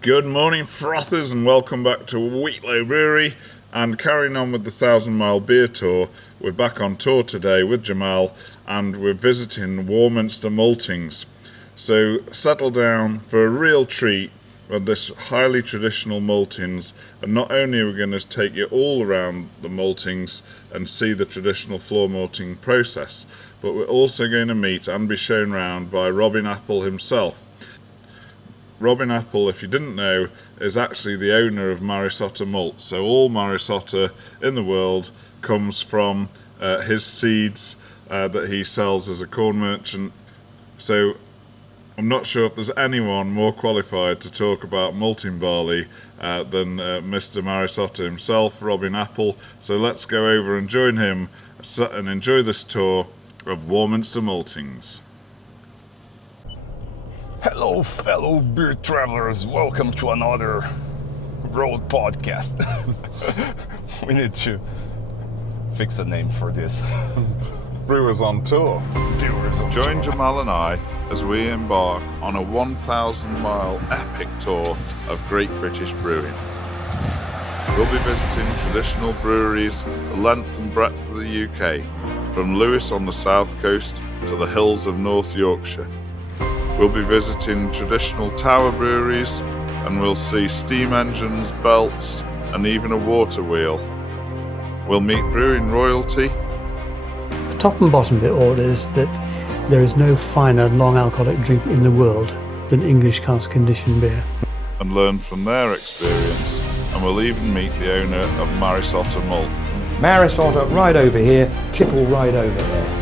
Good morning, frothers, and welcome back to Wheatlow Brewery. And carrying on with the 1,000-mile beer tour, we're back on tour today with Jamal, and we're visiting Warminster Maltings. So settle down for a real treat with this highly traditional maltings, and not only are we going to take you all around the maltings and see the traditional floor malting process, but we're also going to meet and be shown round by Robin Appel himself. Robin Appel, if you didn't know, is actually the owner of Maris Otter Malt. So all Maris Otter in the world comes from his seeds that he sells as a corn merchant. So I'm not sure if there's anyone more qualified to talk about malting barley than Mr. Maris Otter himself, Robin Appel. So let's go over and join him and enjoy this tour of Warminster Maltings. Hello, fellow beer travelers. Welcome to another road podcast. We need to fix a name for this. Brewers on tour. Join Tour. Jamal and I as we embark on a 1,000-mile epic tour of Great British Brewing. We'll be visiting traditional breweries the length and breadth of the UK, from Lewes on the south coast to the hills of North Yorkshire. We'll be visiting traditional tower breweries, and we'll see steam engines, belts, and even a water wheel. We'll meet brewing royalty. The top and bottom of it all is that there is no finer long alcoholic drink in the world than English cask conditioned beer. And learn from their experience, and we'll even meet the owner of Maris Otter Malt. Maris Otter right over here, Tipple right over there.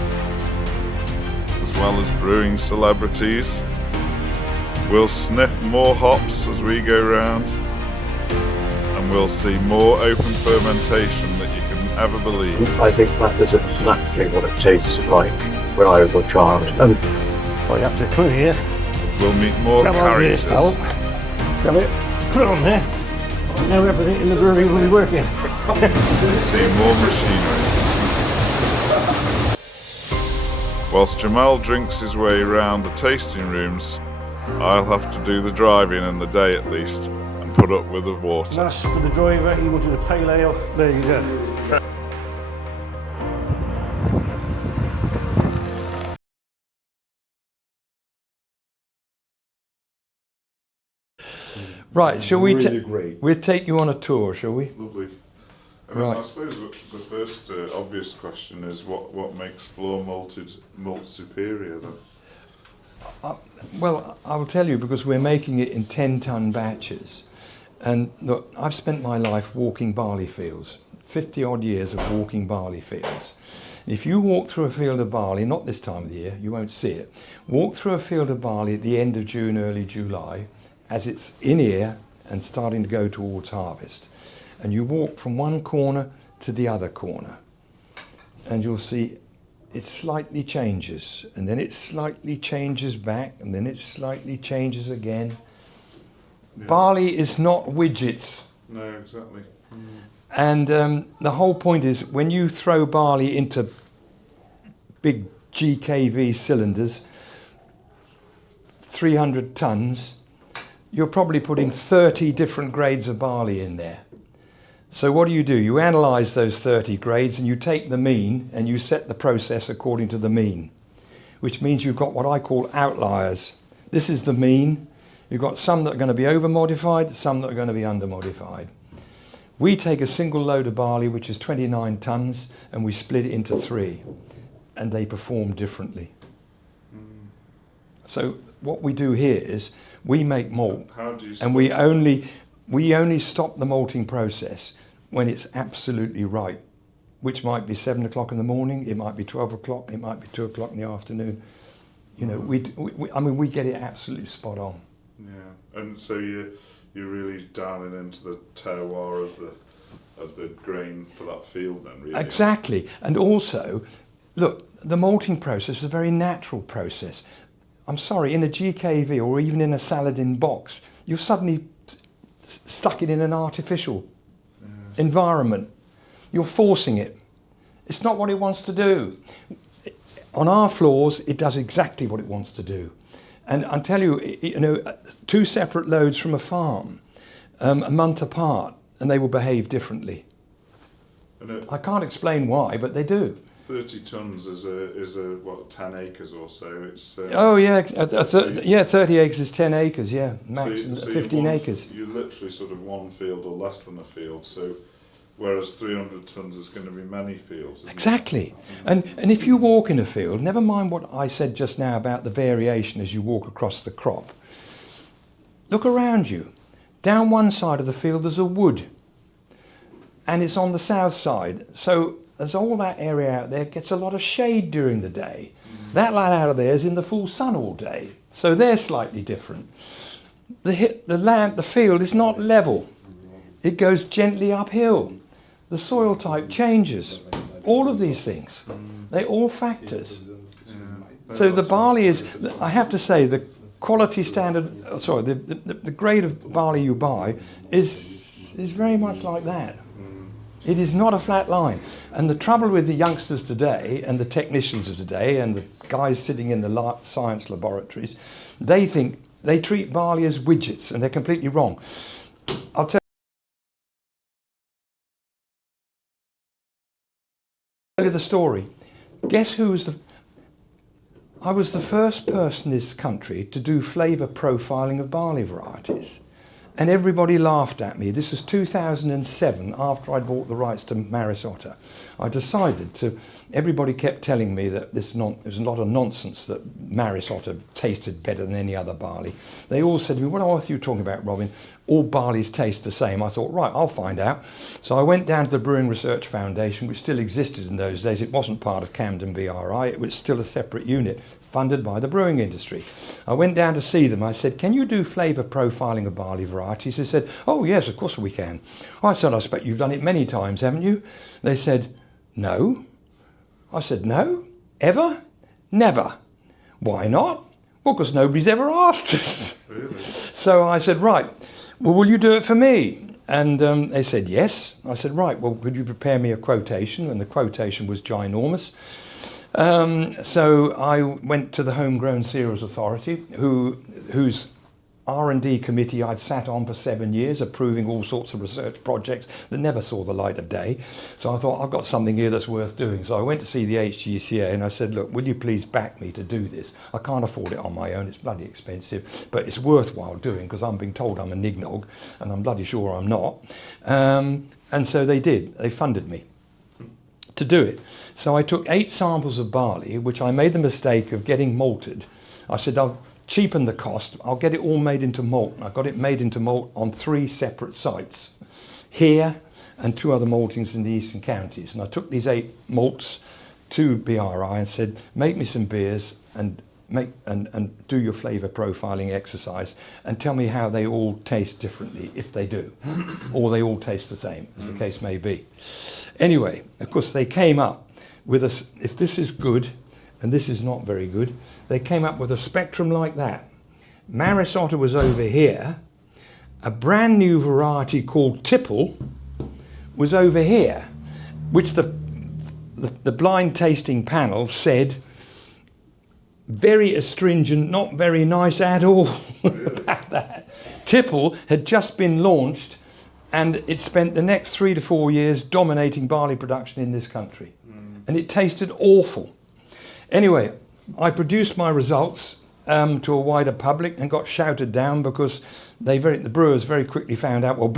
As well as brewing celebrities. We'll sniff more hops as we go round, and we'll see more open fermentation that you can ever believe. I think that is exactly what it tastes like when I was a child. And Well, you have to put it here. We'll meet more Grab on this, characters. pal. Grab it. Put it on there. Now everything in the brewery will be working. We'll see more machinery. Whilst Jamal drinks his way around the tasting rooms, I'll have to do the driving in the day at least, and put up with the water. That's for the driver. You wanted a pale ale. There you go. Right, shall we Really great. we'll take you on a tour, shall we? Lovely. Right. I suppose the first obvious question is what makes floor malted malt superior then? Well, I'll tell you, because we're making it in 10-ton batches. And look, I've spent my life walking barley fields, 50 odd years of walking barley fields. And if you walk through a field of barley, not this time of the year, you won't see it, walk through a field of barley at the end of June, early July, as it's in ear and starting to go towards harvest. And you walk from one corner to the other corner, and you'll see it slightly changes, and then it slightly changes back, and then it slightly changes again. Yeah. Barley is not widgets. No, exactly. And the whole point is, when you throw barley into big GKV cylinders, 300 tons, you're probably putting 30 different grades of barley in there. So what do? You analyse those 30 grades, and you take the mean and you set the process according to the mean, which means you've got what I call outliers. This is the mean. You've got some that are going to be over-modified, some that are going to be under-modified. We take a single load of barley, which is 29 tonnes, and we split it into 3, and they perform differently. So what we do here is we make malt, How do you and we only stop the malting process when it's absolutely right, which might be 7 o'clock in the morning, it might be 12 o'clock, it might be 2 o'clock in the afternoon. You know, we get it absolutely spot on. Yeah, and so you're really dialing into the terroir of the grain for that field then, really. Exactly, and also, look, the malting process is a very natural process. I'm sorry, in a GKV or even in a Saladin box, you've suddenly stuck it in an artificial environment. You're forcing it. It's not what it wants to do. On our floors, it does exactly what it wants to do. And I tell you, you know, 2 separate loads from a farm, a month apart, and they will behave differently. I can't explain why, but they do. 30 tons is what, 10 acres or so. It's Oh yeah, 30 acres is 10 acres. Yeah, max so 15 acres. You're literally sort of one field or less than a field. So, whereas 300 tons is going to be many fields. Exactly. And if you walk in a field, never mind what I said just now about the variation as you walk across the crop. Look around you. Down one side of the field there's a wood, and it's on the south side. So there's all that area out there gets a lot of shade during the day. That land out of there is in the full sun all day. So they're slightly different. The field is not level. It goes gently uphill. The soil type changes. All of these things, they're all factors. So the barley is, I have to say, the quality standard, the grade of barley you buy is very much like that. It is not a flat line. And the trouble with the youngsters today and the technicians of today and the guys sitting in the science laboratories, they treat barley as widgets, and they're completely wrong. I'll tell you the story. Guess who was I was the first person in this country to do flavour profiling of barley varieties. And everybody laughed at me. This was 2007, after I'd bought the rights to Maris Otter. I decided to, everybody kept telling me that it was a lot of nonsense that Maris Otter tasted better than any other barley. They all said to me, what on earth are you talking about, Robin? All barleys taste the same. I thought, right, I'll find out. So I went down to the Brewing Research Foundation, which still existed in those days. It wasn't part of Camden BRI. It was still a separate unit, funded by the brewing industry. I went down to see them. I said, can you do flavour profiling of barley varieties? They said, oh yes, of course we can. I said, I expect you've done it many times, haven't you? They said, no. I said, no? Ever? Never. Why not? Well, because nobody's ever asked us. Really? So I said, right, well, will you do it for me? And they said, yes. I said, right, well, could you prepare me a quotation? And the quotation was ginormous. So I went to the Homegrown Cereals Authority, whose R&D committee I'd sat on for 7 years, approving all sorts of research projects that never saw the light of day. So I thought, I've got something here that's worth doing. So I went to see the HGCA and I said, look, will you please back me to do this? I can't afford it on my own, it's bloody expensive, but it's worthwhile doing because I'm being told I'm a nignog and I'm bloody sure I'm not. And so they did, they funded me to do it. So I took 8 samples of barley, which I made the mistake of getting malted. I said, I'll cheapen the cost, I'll get it all made into malt. And I got it made into malt on 3 separate sites, here and 2 other maltings in the eastern counties. And I took these 8 malts to BRI and said, make me some beers and do your flavour profiling exercise and tell me how they all taste differently, if they do, or they all taste the same, as the case may be. Anyway, of course, they came up with if this is good and this is not very good, they came up with a spectrum like that. Maris Otter was over here, a brand new variety called Tipple was over here, which the blind tasting panel said very astringent, not very nice at all about that. Tipple had just been launched and it spent the next 3 to 4 years dominating barley production in this country. And it tasted awful. Anyway, I produced my results to a wider public and got shouted down because the brewers very quickly found out, well,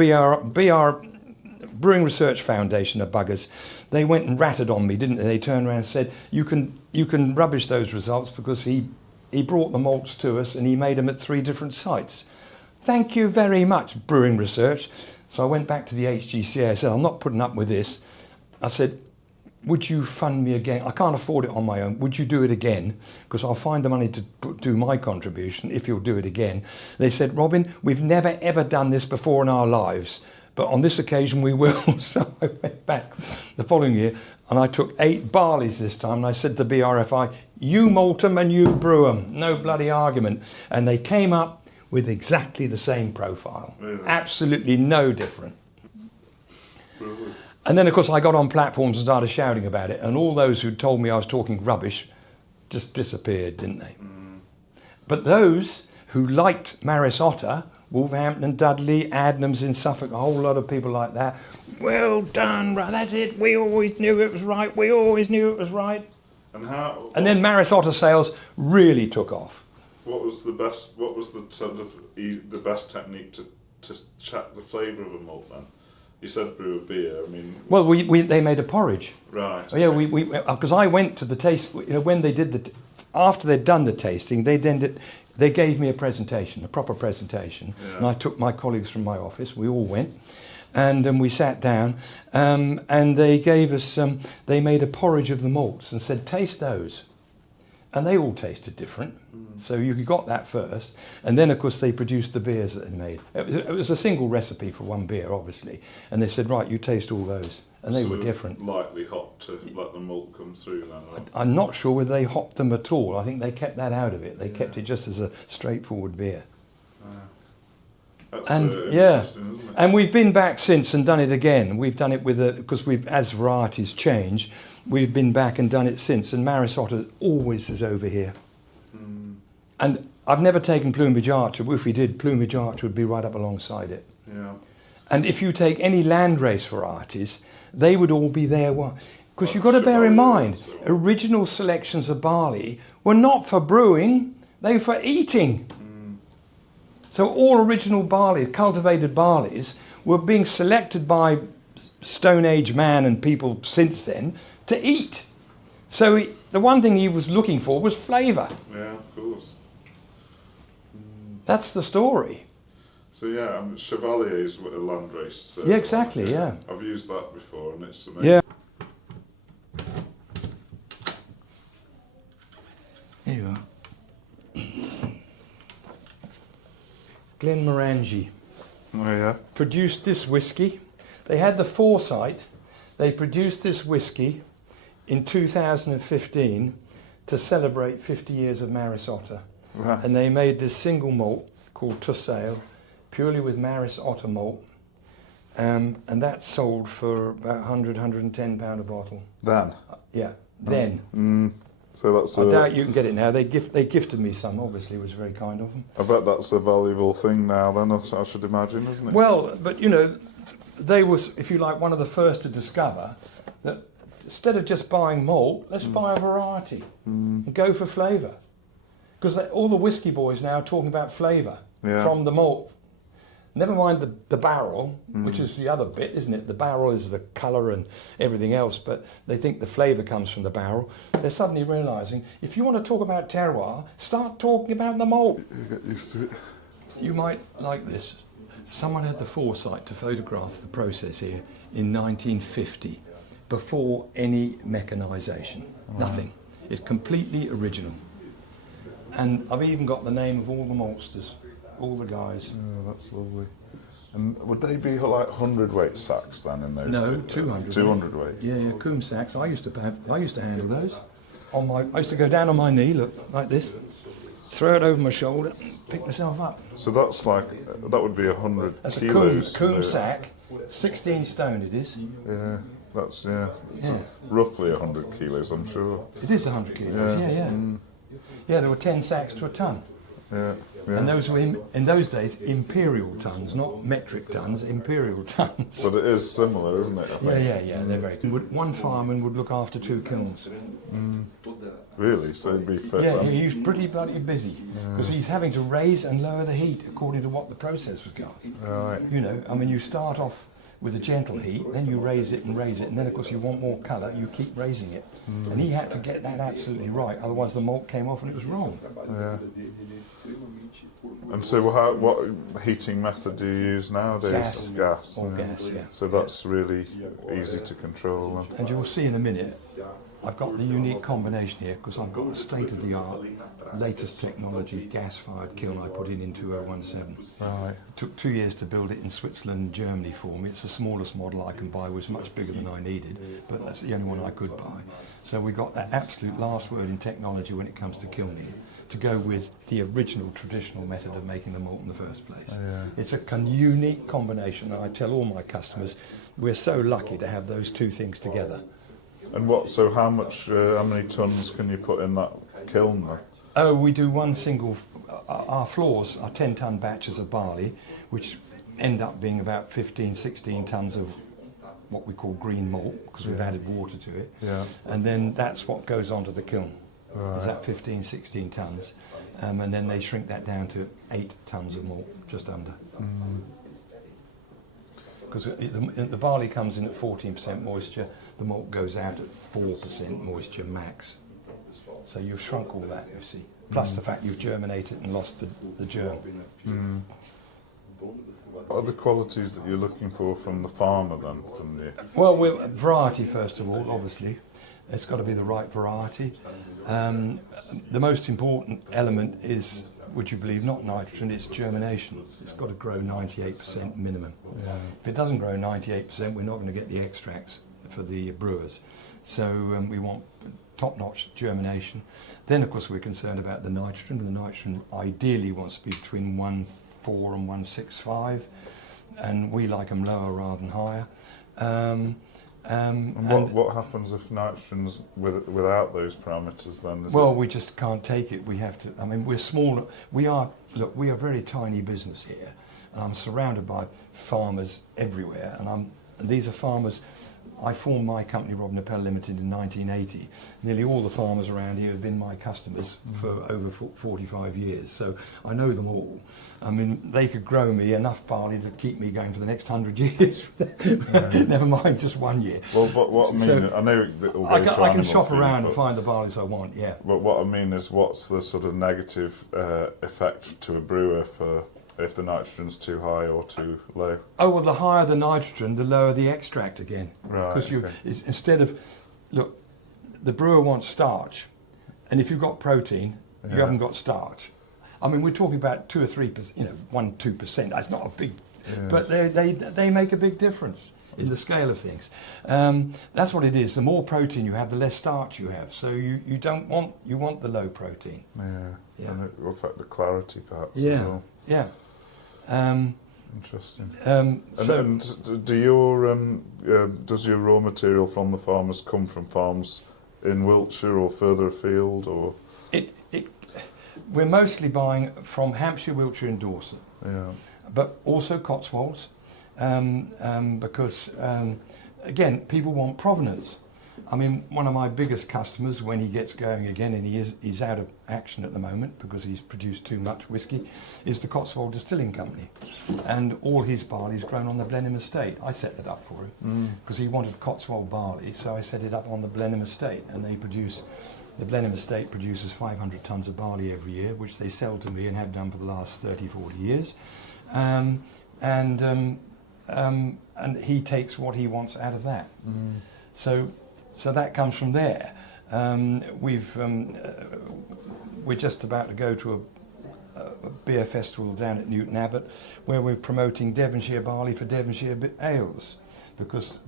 Brewing Research Foundation are buggers. They went and ratted on me, didn't they? They turned around and said, you can rubbish those results because he brought the malts to us and he made them at 3 different sites. Thank you very much, Brewing Research. So I went back to the HGCA. I said, I'm not putting up with this. I said, would you fund me again? I can't afford it on my own. Would you do it again? Because I'll find the money to do my contribution if you'll do it again. They said, Robin, we've never ever done this before in our lives, but on this occasion we will. So I went back the following year and I took 8 barleys this time and I said to the BRFI, you malt them and you brew them. No bloody argument. And they came up with exactly the same profile. Really? Absolutely no different. Really? And then, of course, I got on platforms and started shouting about it, and all those who told me I was talking rubbish just disappeared, didn't they? But those who liked Maris Otter, Wolverhampton, Dudley, Adnams in Suffolk, a whole lot of people like that. Well done, that's it. We always knew it was right. We always knew it was right. And then Maris Otter sales really took off. What was the best? What was the sort of the best technique to check the flavour of a malt then? You said brew a beer. I mean, well, they made a porridge. Right. Oh, yeah, we because I went to the taste. You know, when they did after they'd done the tasting, they gave me a presentation, a proper presentation, and I took my colleagues from my office. We all went, and we sat down, and they gave us. They made a porridge of the malts and said, "Taste those," and they all tasted different. So you got that first, and then of course they produced the beers that they made. It was a single recipe for one beer, obviously, and they said, "Right, you taste all those," and they were different. Lightly hopped to let the malt come through then. I'm not sure whether they hopped them at all. I think they kept that out of it. They kept it just as a straightforward beer. That's And interesting, isn't it? and we've been back since and done it again. We've done it because as varieties change, we've been back and done it since. And Maris Otter always is over here. And I've never taken Plumage Archer. If we did, Plumage Archer would be right up alongside it. Yeah. And if you take any landrace varieties, they would all be there. Because you've got to bear in mind, original selections of barley were not for brewing, they were for eating. So all original barley, cultivated barleys, were being selected by Stone Age man and people since then to eat. So the one thing he was looking for was flavour. Yeah, of course. That's the story. So yeah, Chevalier's a landrace. Yeah, exactly, yeah. I've used that before and it's amazing. Yeah. Here you are. Glenmorangie Oh yeah. produced this whiskey. They had the foresight. They produced this whiskey in 2015 to celebrate 50 years of Maris Otter. Right. And they made this single malt called Tussail, purely with Maris Otter malt. And that sold for about £110 a bottle. Then. Yeah, then. So that's I doubt you can get it now. They gifted me some, obviously, it was very kind of them. I bet that's a valuable thing now then, I should imagine, isn't it? Well, but you know, they was, if you like, one of the first to discover that instead of just buying malt, let's buy a variety and go for flavour. Because all the whiskey boys now are talking about flavour from the malt. Never mind the barrel, which is the other bit, isn't it? The barrel is the colour and everything else, but they think the flavour comes from the barrel. They're suddenly realising, if you want to talk about terroir, start talking about the malt. You get used to it. You might like this. Someone had the foresight to photograph the process here in 1950, before any mechanisation. Nothing. It's completely original. And I've even got the name of all the maltsters, all the guys. Oh, that's lovely. And would they be like 100-weight sacks then in those? No, days? 200. 200 weight. Yeah, coombe sacks. I used to handle those. I used to go down on my knee, look like this, throw it over my shoulder, pick myself up. So that's like that would be 100 That's kilos. a coombe sack, 16 stone it is. Yeah, that's it's Yeah. roughly 100 kilos, I'm sure. It is 100 kilos. Yeah. Yeah, there were 10 sacks to a ton. Yeah. And those were, in those days, imperial tons, not metric tons, imperial tons. But it is similar, isn't it? I think. Yeah, they're very good. One fireman would look after 2 kilns. Really? So he'd be fit Yeah, then? he was pretty bloody busy, because he's having to raise and lower the heat according to what the process was going. Right. You know, I mean, you start off with a gentle heat, then you raise it, and then of course you want more colour, you keep raising it. And he had to get that absolutely right, otherwise the malt came off and it was wrong. Yeah. And so what heating method do you use nowadays? Gas. Or gas, yeah. So that's really easy to control. And you'll see in a minute, I've got the unique combination here because I've got a state-of-the-art, latest technology gas-fired kiln I put in 2017. Right. It took 2 years to build it in Switzerland and Germany for me. It's the smallest model I can buy, it was much bigger than I needed, but that's the only one I could buy. So we got that absolute last word in technology when it comes to kilning, to go with the original traditional method of making the malt in the first place. It's a unique combination, and I tell all my customers, we're so lucky to have those two things together. And how many tons can you put in that kiln then? Oh, we do one single our floors are 10-ton batches of barley, which end up being about 15, 16 tons of what we call green malt, because we've added water to it. Yeah. And then that's what goes onto the kiln. Right. Is that 15, 16 tons. And then they shrink that down to 8 tons of malt, just under. Because the barley comes in at 14% moisture, the malt goes out at 4% moisture max. So you've shrunk all that, you see. Plus the fact you've germinated and lost the germ. What are the qualities that you're looking for from the farmer then? Well, variety first of all, obviously. It's got to be the right variety. The most important element is, would you believe, not nitrogen, it's germination. It's got to grow 98% minimum. Yeah. If it doesn't grow 98%, we're not going to get the extracts for the brewers. So we want top-notch germination. Then, of course, we're concerned about the nitrogen. The nitrogen ideally wants to be between 1.4 and 1.65, and we like them lower rather than higher. And what happens if nitrogen's without those parameters then? We just can't take it. We have to, I mean, we're small. We are a very tiny business here. And I'm surrounded by farmers everywhere. And these are farmers. I formed my company, Robin Appel Limited, in 1980. Nearly all the farmers around here have been my customers for over 45 years, so I know them all. I mean, they could grow me enough barley to keep me going for the next 100 years. Never mind just 1 year. Well, but what I mean, I know that it'll go to I can shop feed, around and find the barleys I want, yeah. But what I mean is, what's the sort of negative effect to a brewer for if the nitrogen's too high or too low? Oh, well, the higher the nitrogen, the lower the extract again. Right. Because instead of, look, the brewer wants starch, and if you've got protein, you haven't got starch. I mean, we're talking about 2 or 3%, 1-2%. That's not a big, but they make a big difference in the scale of things. That's what it is. The more protein you have, the less starch you have. So you want the low protein. Yeah. And it will affect the clarity perhaps Yeah. as well. Yeah. Interesting. So and does your raw material from the farmers come from farms in Wiltshire or further afield, or? We're mostly buying from Hampshire, Wiltshire and Dorset. Yeah. But also Cotswolds, because again, people want provenance. I mean, one of my biggest customers, when he gets going again, and he's out of action at the moment because he's produced too much whiskey, is the Cotswold Distilling Company. And all his barley is grown on the Blenheim estate. I set that up for him because he wanted Cotswold barley, so I set it up on the Blenheim estate. And the Blenheim estate produces 500 tonnes of barley every year, which they sell to me and have done for the last 30, 40 years. And he takes what he wants out of that. So that comes from there. We're just about to go to a beer festival down at Newton Abbot, where we're promoting Devonshire barley for Devonshire ales, because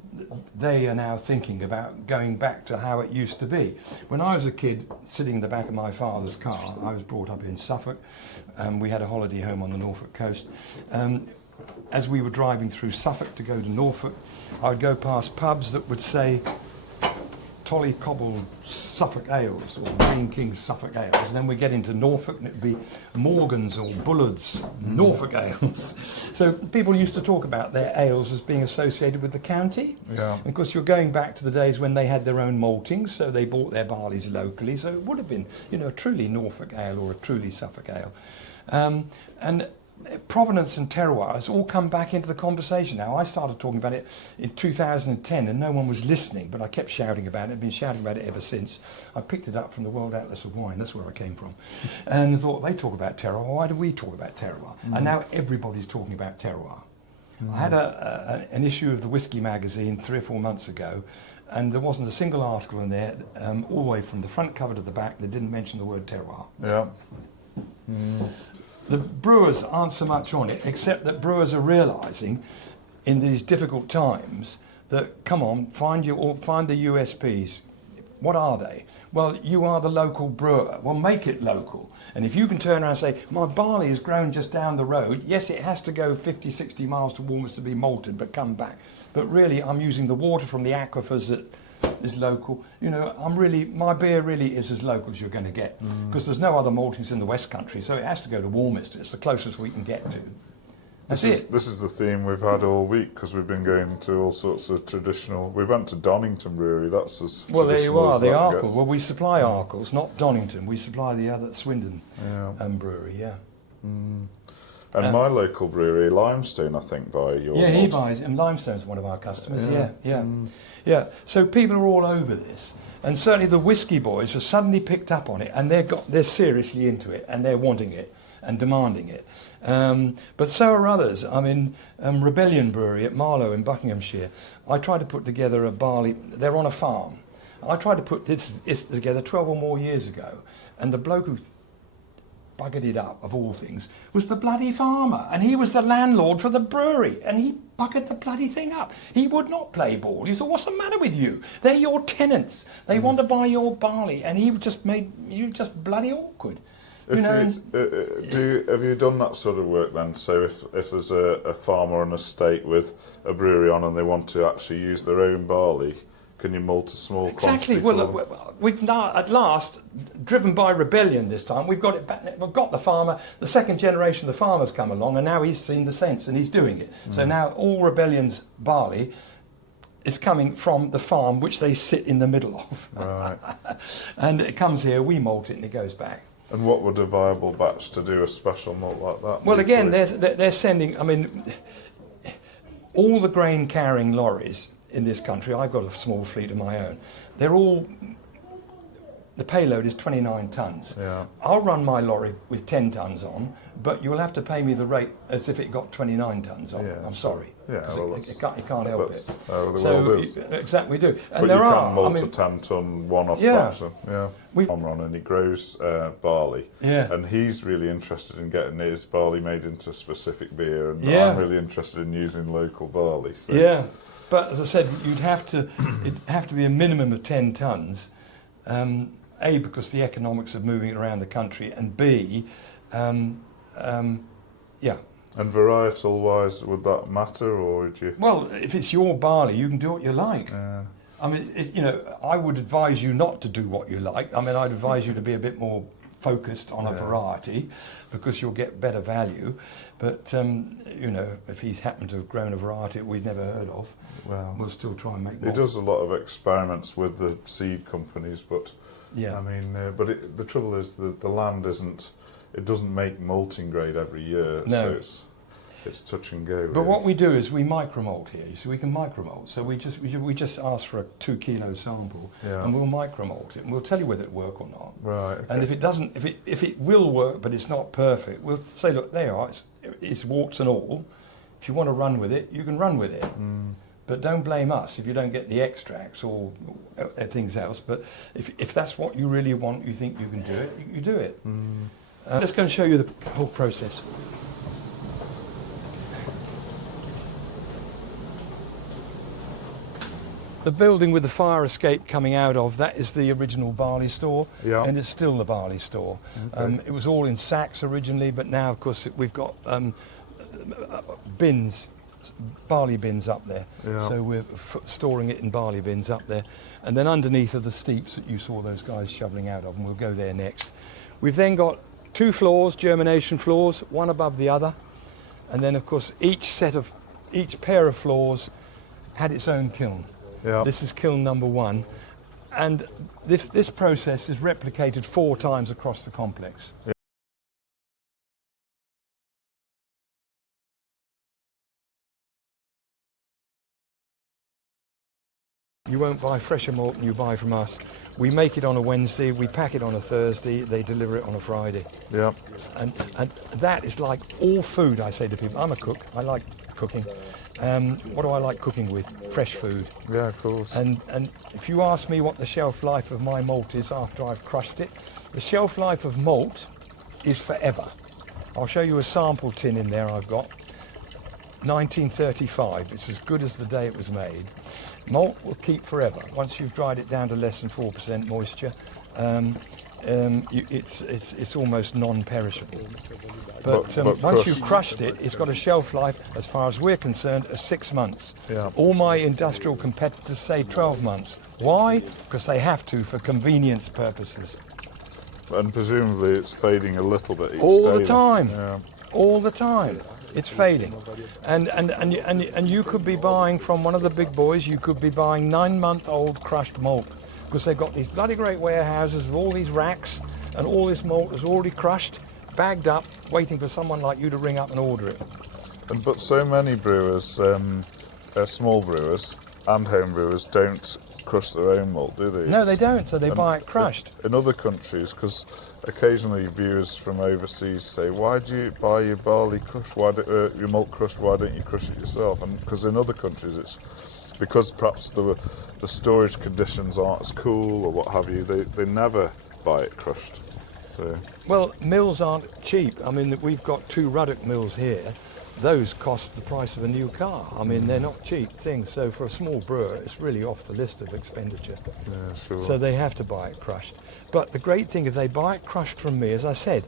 they are now thinking about going back to how it used to be. When I was a kid, sitting in the back of my father's car, I was brought up in Suffolk, we had a holiday home on the Norfolk coast. As we were driving through Suffolk to go to Norfolk, I would go past pubs that would say Tolly Cobble Suffolk Ales or Green King Suffolk Ales. And then we get into Norfolk and it'd be Morgan's or Bullard's Norfolk Ales. So people used to talk about their ales as being associated with the county. Yeah. And of course, you're going back to the days when they had their own maltings, so they bought their barleys locally. So it would have been, a truly Norfolk ale or a truly Suffolk ale. And provenance and terroir has all come back into the conversation now. I started talking about it in 2010 and no one was listening, but I kept shouting about it. I've been shouting about it ever since. I picked it up from the World Atlas of Wine, that's where I came from. And I thought, they talk about terroir, why do we talk about terroir? And now everybody's talking about terroir. I had an issue of the Whiskey magazine 3 or 4 months ago, and there wasn't a single article in there, all the way from the front cover to the back, that didn't mention the word terroir. Yeah. The brewers aren't so much on it, except that brewers are realising in these difficult times that, come on, find the USPs. What are they? Well, you are the local brewer. Well, make it local. And if you can turn around and say, my barley is grown just down the road, yes, it has to go 50, 60 miles to Warminster to be malted, but come back. But really, I'm using the water from the aquifers at is local. You know, my beer really is as local as you're going to get, because there's no other maltings in the West Country, so it has to go to Warminster. It's the closest we can get to. This is the theme we've had all week, because we've been going to all sorts of traditional. We went to Donington Brewery. That's as well. There you are, the Arkle. Arkle. Well, we supply Arkles, not Donington. We supply the other Swindon brewery. Yeah. And my local brewery, Limestone, I think, buy your. Yeah, he malt. buys, and Limestone's one of our customers. Yeah. So people are all over this, and certainly the whiskey boys have suddenly picked up on it, and they're seriously into it, and they're wanting it and demanding it. But so are others. I mean, Rebellion Brewery at Marlow in Buckinghamshire. I tried to put together a barley. They're on a farm. I tried to put this together 12 or more years ago, and the bloke who buggered it up, of all things, was the bloody farmer, and he was the landlord for the brewery, and he buggered the bloody thing up. He would not play ball. You thought, what's the matter with you? They're your tenants. They want to buy your barley, and he just made you just bloody awkward. Have you done that sort of work then? So if there's a farm or an estate with a brewery on and they want to actually use their own barley, can you malt a small quantity? Exactly. Well, we've now, at last, driven by Rebellion this time, we've got it back. We've got the farmer. The second generation of the farmer's come along, and now he's seen the sense and he's doing it. So now all Rebellion's barley is coming from the farm, which they sit in the middle of. Right. And it comes here, we malt it, and it goes back. And what would a viable batch to do a special malt like that? Well, again, they're sending. I mean, all the grain carrying lorries in this country. I've got a small fleet of my own. They're all. The payload is 29 tons. Yeah. I'll run my lorry with 10 tons on, but you'll have to pay me the rate as if it got 29 tons on. Yeah. I'm sorry. Yeah, well, it can't help it. The world is. Exactly, we do. And But there you are. can malt a 10-ton one-off batch. So, farmer on, and he grows barley. Yeah. And he's really interested in getting his barley made into specific beer, and Yeah. I'm really interested in using local barley. So. Yeah, but as I said, it'd have to be a minimum of 10 tons. A, because the economics of moving it around the country, and B, yeah. And varietal-wise, would that matter, or would you? Well, if it's your barley, you can do what you like. I mean, I would advise you not to do what you like. I mean, I'd advise you to be a bit more focused on a variety, because you'll get better value. But, if he's happened to have grown a variety that we've never heard of, we'll still try and make He more. does a lot of experiments with the seed companies, but Yeah. I mean, the trouble is the land isn't. It doesn't make malting grade every year, No. so it's touch and go. But really. what we do is we micromalt here. You see, we can micromalt. So we just ask for a 2 kilo sample, and we'll micromalt it, and we'll tell you whether it work or not. Right. Okay. And if it doesn't, if it will work, but it's not perfect, we'll say, look, there you are. It's warts and all. If you want to run with it, you can run with it. But don't blame us if you don't get the extracts or things else. But if that's what you really want, you think you can do it, you do it. Let's go and show you the whole process. The building with the fire escape coming out of, that is the original barley store, and it's still the barley store. Okay. It was all in sacks originally, but now, of course, we've got bins, barley bins up there. Yeah. So we're storing it in barley bins up there. And then underneath are the steeps that you saw those guys shoveling out of, and we'll go there next. We've then got 2 floors, germination floors, one above the other. And then, of course, each pair of floors had its own kiln. Yeah. This is kiln number 1, and this process is replicated 4 times across the complex. Yeah. You won't buy fresher malt than you buy from us. We make it on a Wednesday, we pack it on a Thursday, they deliver it on a Friday. Yeah. And that is like all food, I say to people. I'm a cook, I like cooking. What do I like cooking with? Fresh food. Yeah, of course. And if you ask me what the shelf life of my malt is after I've crushed it, the shelf life of malt is forever. I'll show you a sample tin in there I've got. 1935, it's as good as the day it was made. Malt will keep forever once you've dried it down to less than 4% moisture. it's almost non-perishable. But once crushed. you've crushed it, it's got a shelf life, as far as we're concerned, of 6 months. Yeah. All my industrial competitors say 12 months. Why? Because they have to, for convenience purposes. And presumably it's fading a little bit each All day. the time. Yeah. All the time. It's fading. And you could be buying from one of the big boys, you could be buying 9-month-old crushed malt, because they've got these bloody great warehouses with all these racks, and all this malt is already crushed, bagged up, waiting for someone like you to ring up and order it. But so many brewers, small brewers and home brewers, don't crush their own malt, do they? No, they don't, so they buy it crushed. In other countries, because occasionally viewers from overseas say, why do you buy your barley crushed, your malt crushed, why don't you crush it yourself? And because in other countries it's because perhaps the storage conditions aren't as cool or what have you, they never buy it crushed. So. Well, mills aren't cheap. I mean, we've got 2 Ruddock mills here. Those cost the price of a new car. I mean, they're not cheap things. So for a small brewer, it's really off the list of expenditure. Yeah, sure. So they have to buy it crushed. But the great thing, if they buy it crushed from me, as I said,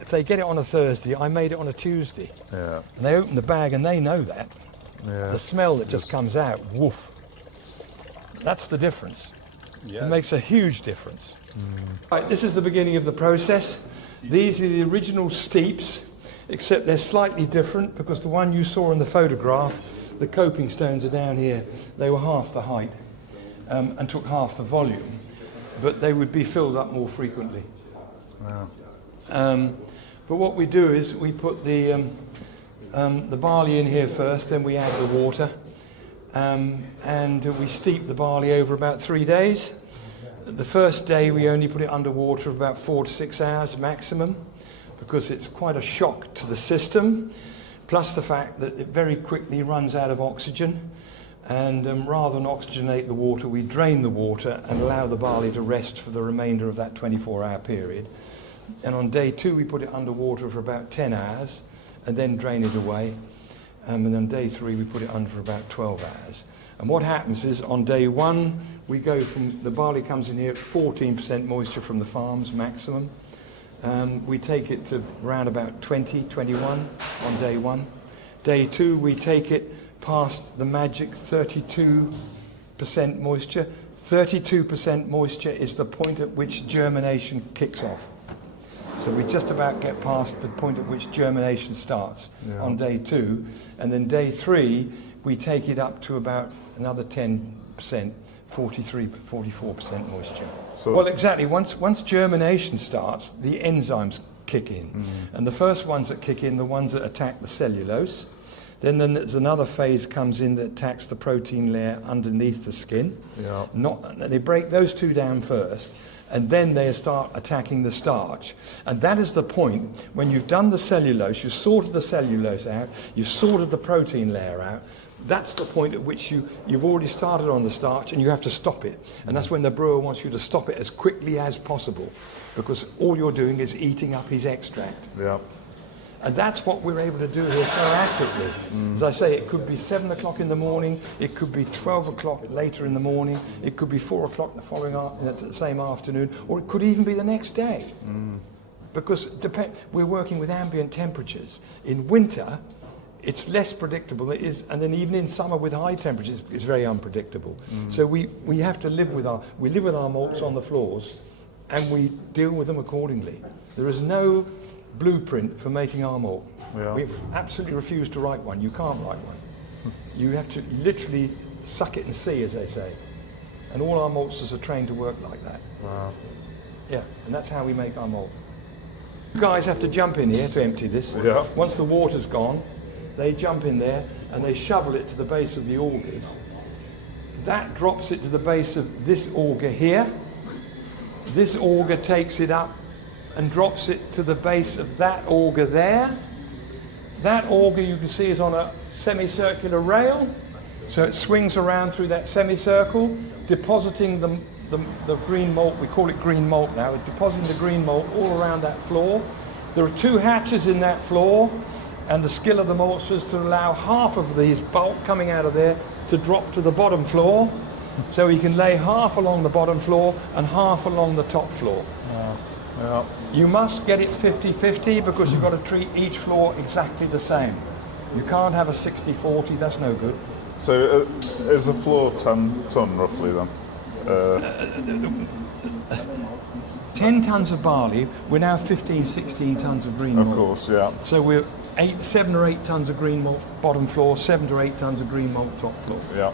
if they get it on a Thursday, I made it on a Tuesday. Yeah. And they open the bag and they know that. Yeah. The smell that just comes out, woof. That's the difference. It makes a huge difference. Right, this is the beginning of the process. These are the original steeps, except they're slightly different because the one you saw in the photograph, the coping stones are down here. They were half the height and took half the volume, but they would be filled up more frequently. Wow. But what we do is we put the barley in here first, then we add the water, and we steep the barley over about 3 days. The first day we only put it under water about 4 to 6 hours maximum, because it's quite a shock to the system, plus the fact that it very quickly runs out of oxygen, and rather than oxygenate the water, we drain the water and allow the barley to rest for the remainder of that 24-hour period. And on day 2 we put it under water for about 10 hours and then drain it away, and on day 3 we put it under for about 12 hours. And what happens is on day 1 we go from, the barley comes in here at 14% moisture from the farms maximum. We take it to around about 20, 21 on day 1. Day 2 we take it past the magic 32% moisture. 32% moisture is the point at which germination kicks off. So we just about get past the point at which germination starts on day 2. And then day 3 we take it up to about another 10%, 43, 44% moisture. So well, exactly. Once germination starts, the enzymes kick in. And the first ones that kick in, the ones that attack the cellulose. Then there's another phase comes in that attacks the protein layer underneath the skin. Yeah. They break those 2 down first, and then they start attacking the starch. And that is the point when you've done the cellulose, you've sorted the cellulose out, you've sorted the protein layer out. That's the point at which you've already started on the starch and you have to stop it. And that's when the brewer wants you to stop it as quickly as possible, because all you're doing is eating up his extract. Yeah. And that's what we're able to do here so accurately. As I say, it could be 7 o'clock in the morning, it could be 12 o'clock later in the morning, it could be 4 o'clock the following the same afternoon, or it could even be the next day. Because we're working with ambient temperatures. In winter, it's less predictable, and then even in summer with high temperatures, it's very unpredictable. So we have to live with our malts on the floors, and we deal with them accordingly. There is no blueprint for making our malt. Yeah. We absolutely refuse to write one. You can't write one. You have to literally suck it and see, as they say. And all our maltsters are trained to work like that. Wow. Yeah, and that's how we make our malt. You guys have to jump in here to empty this. Yeah. Once the water's gone, they jump in there and they shovel it to the base of the augers. That drops it to the base of this auger here. This auger takes it up and drops it to the base of that auger there. That auger, you can see, is on a semicircular rail. So it swings around through that semicircle, depositing the green malt. We call it green malt now. It's depositing the green malt all around that floor. There are 2 hatches in that floor, and the skill of the maltsters to allow half of these bulk coming out of there to drop to the bottom floor. So he can lay half along the bottom floor and half along the top floor. Yeah. You must get it 50-50 because you've got to treat each floor exactly the same. You can't have a 60-40, that's no good. So is the floor 10 ton roughly then? 10 tons of barley, we're now 15-16 tons of green malt. Of course, yeah. So we're 7 or 8 tons of green malt bottom floor, 7 to 8 tons of green malt top floor. Yeah.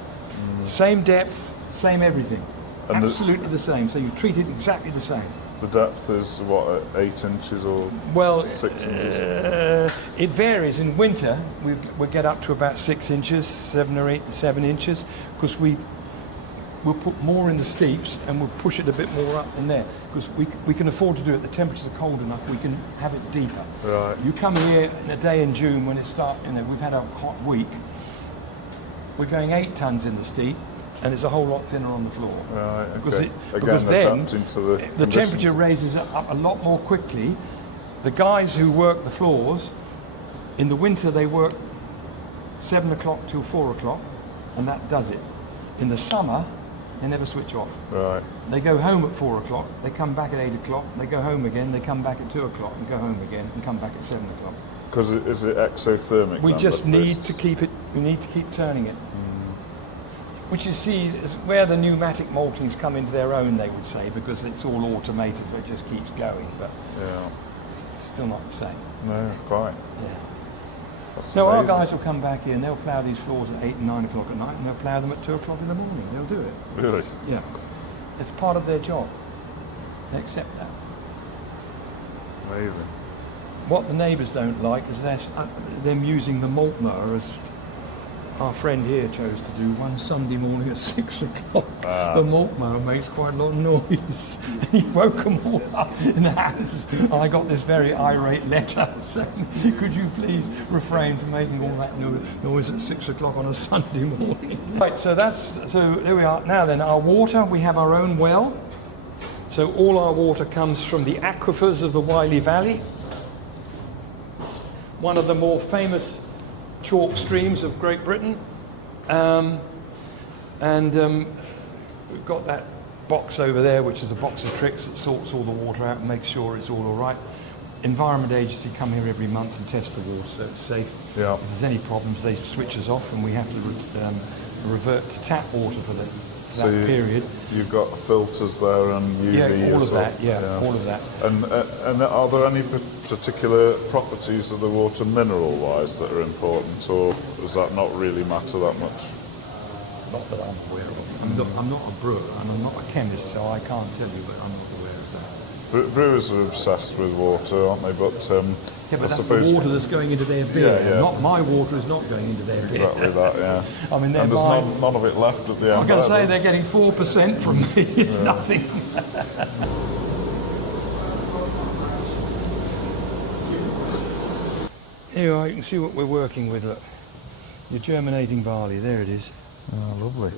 Same depth, same everything. And absolutely the same. So you treat it exactly the same. The depth is what, 8 inches or 6 inches? It varies. In winter, we get up to about 6 inches, 7 inches, because we'll put more in the steeps and we'll push it a bit more up in there, because we can afford to do it. The temperatures are cold enough, we can have it deeper. Right. You come here in a day in June when it starts, we've had a hot week, we're going 8 tons in the steep, and it's a whole lot thinner on the floor. Right, okay. Because then adapting to the the conditions. temperature raises up a lot more quickly. The guys who work the floors, in the winter they work 7 o'clock till 4 o'clock, and that does it. In the summer, they never switch off. Right. They go home at 4 o'clock, they come back at 8 o'clock, they go home again, they come back at 2 o'clock and go home again and come back at 7 o'clock. Because is it exothermic? We then, just that need process? to keep it, we need to keep turning it. Which you see is where the pneumatic maltings come into their own, they would say, because it's all automated, so it just keeps going, but Yeah. it's still not the same. No, quite. Yeah. That's No, our amazing. guys will come back here and they'll plough these floors at 8 and 9 o'clock at night, and they'll plough them at 2 o'clock in the morning. They'll do it. Really? Yeah. It's part of their job. They accept that. Amazing. What the neighbours don't like is them using the malt mower, as our friend here chose to do one Sunday morning at 6 o'clock. The malt mower makes quite a lot of noise. And he woke them all up in the house. And I got this very irate letter saying, could you please refrain from making all that noise at 6 o'clock on a Sunday morning? Right, so there we are. Now then, our water, we have our own well. So all our water comes from the aquifers of the Wylye Valley. One of the more famous chalk streams of Great Britain. We've got that box over there, which is a box of tricks that sorts all the water out and makes sure it's all right. Environment Agency come here every month and test the water so it's safe. Yeah. If there's any problems, they switch us off and we have to revert to tap water for that period. You've got filters there and UV Yeah, all as of well. that. Yeah, all of that. And are there any particular properties of the water mineral-wise that are important, or does that not really matter that much? Not that I'm aware of. I'm not a brewer and I'm not a chemist, so I can't tell you, but I'm not aware of that. Brewers are obsessed with water, aren't they? But Yeah, but I that's suppose the water that's going into their beer. Yeah, yeah. Not my water is not going into their beer. exactly that. Yeah. I mean, And there's none of it left at the end. I'm going to say either. they're getting 4% from me. It's nothing. Here you can see what we're working with. Look, your germinating barley. There it is. Oh, lovely.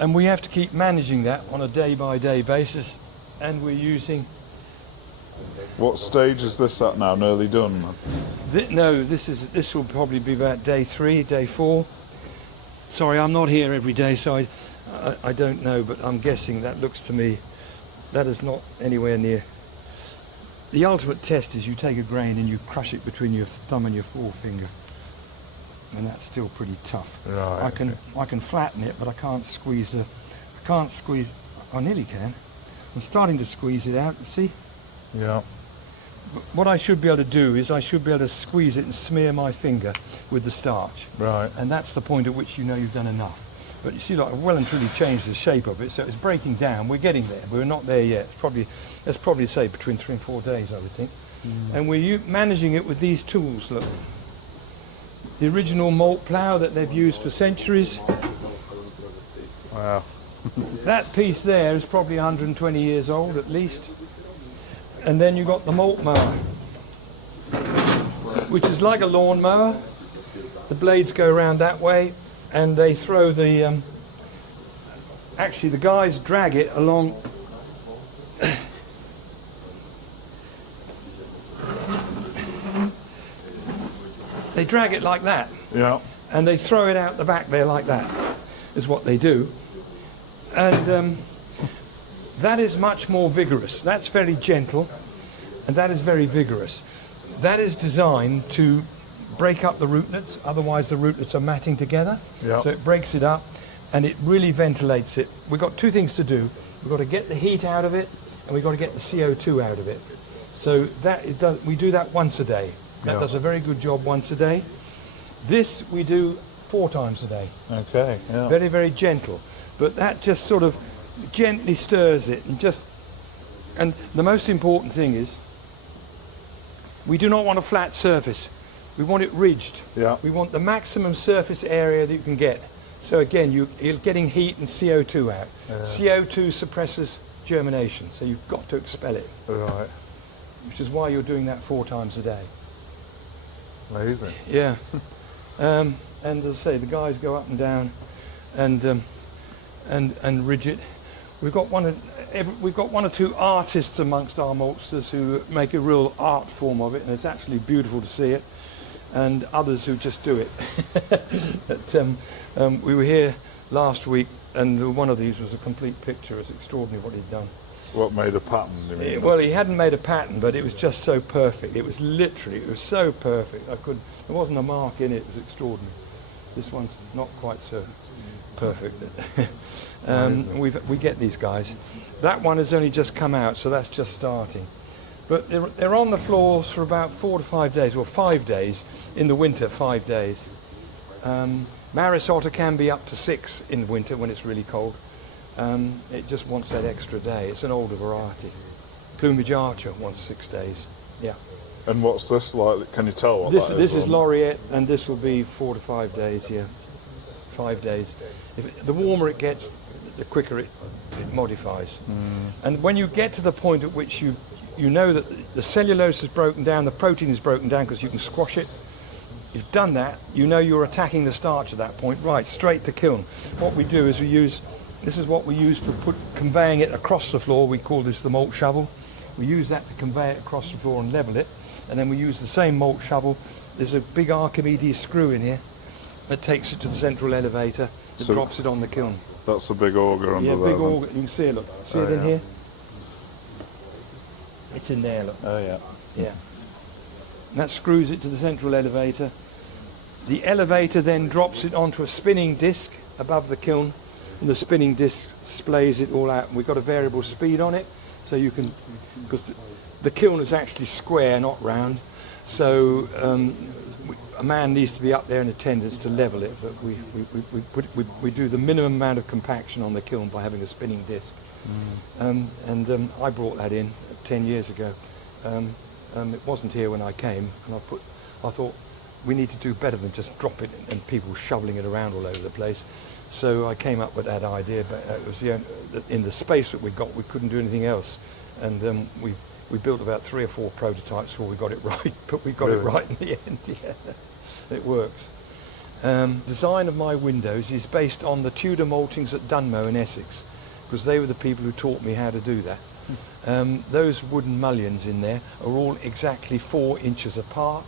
And we have to keep managing that on a day-by-day basis. And we're using... What stage is this at now? Nearly done? This will probably be about day 3, day 4. Sorry, I'm not here every day, so I don't know, but I'm guessing that looks to me, that is not anywhere near. The ultimate test is you take a grain and you crush it between your thumb and your forefinger. And that's still pretty tough. Right, I can flatten it, but I can't squeeze, I nearly can. I'm starting to squeeze it out, you see? Yeah. But what I should be able to do is I should be able to squeeze it and smear my finger with the starch. Right. And that's the point at which you know you've done enough. But you see, like, I've well and truly changed the shape of it, so it's breaking down. We're getting there, but we're not there yet. Let's probably say between 3 and 4 days, I would think. And we're managing it with these tools, look. The original malt plough that they've used for centuries. Wow. That piece there is probably 120 years old at least. And then you've got the malt mower, which is like a lawn mower. The blades go around that way, and they throw the... actually, the guys drag it along... They drag it like that. Yeah. And they throw it out the back there like that, is what they do. And that is much more vigorous. That's very gentle, and that is very vigorous. That is designed to break up the rootlets, otherwise the rootlets are matting together. Yeah. So it breaks it up, and it really ventilates it. We've got two things to do. We've got to get the heat out of it, and we've got to get the CO2 out of it. So that it does, we do that once a day. That does a very good job once a day. This we do 4 times a day. Okay. Yeah. Very, very gentle. But that just sort of gently stirs it, and the most important thing is we do not want a flat surface. We want it ridged. Yeah. We want the maximum surface area that you can get. So again, you're getting heat and CO2 out. CO2 suppresses germination, so you've got to expel it. Right. Which is why you're doing that 4 times a day. Amazing. Yeah. And as I say, the guys go up and down and ridge it. We've got one or two artists amongst our maltsters who make a real art form of it, and it's absolutely beautiful to see it. And others who just do it. But, we were here last week, and one of these was a complete picture. It's extraordinary what he'd done. What made a pattern, you mean? Well, he hadn't made a pattern, but it was just so perfect. It was so perfect. There wasn't a mark in it. It was extraordinary. This one's not quite so perfect. We get these guys. That one has only just come out, so that's just starting. But they're on the floors for about 4 to 5 days, well 5 days, in the winter 5 days. Maris Otter can be up to 6 in the winter when it's really cold. It just wants that extra day. It's an older variety. Plumage Archer wants 6 days. Yeah. And what's this like? Can you tell what This that is? is Laureate, and this will be 4 to 5 days. Yeah, 5 days. The warmer it gets, the quicker it modifies. And when you get to the point at which you know that the cellulose is broken down, the protein is broken down because you can squash it. You've done that, you know you're attacking the starch at that point. Right, straight to kiln. What we do is this is what we use for conveying it across the floor. We call this the malt shovel. We use that to convey it across the floor and level it. And then we use the same malt shovel. There's a big Archimedes screw in here that takes it to the central elevator that drops it on the kiln. That's a big auger under there. Yeah, big auger. You can see it, look. See it in here? It's in there, look. Oh, yeah. Yeah. And that screws it to the central elevator. The elevator then drops it onto a spinning disc above the kiln, and the spinning disc displays it all out. And we've got a variable speed on it, so you can, because the kiln is actually square, not round, so a man needs to be up there in attendance to level it, but we do the minimum amount of compaction on the kiln by having a spinning disc. I brought that in 10 years ago. It wasn't here when I came, and I thought we need to do better than just drop it and people shoveling it around all over the place. So I came up with that idea, but it was in the space that we got, we couldn't do anything else, and we built about 3 or 4 prototypes before we got it right, but we got it right in the end. Yeah, it works. Design of my windows is based on the Tudor Maltings at Dunmow in Essex, because they were the people who taught me how to do that. Those wooden mullions in there are all exactly 4 inches apart.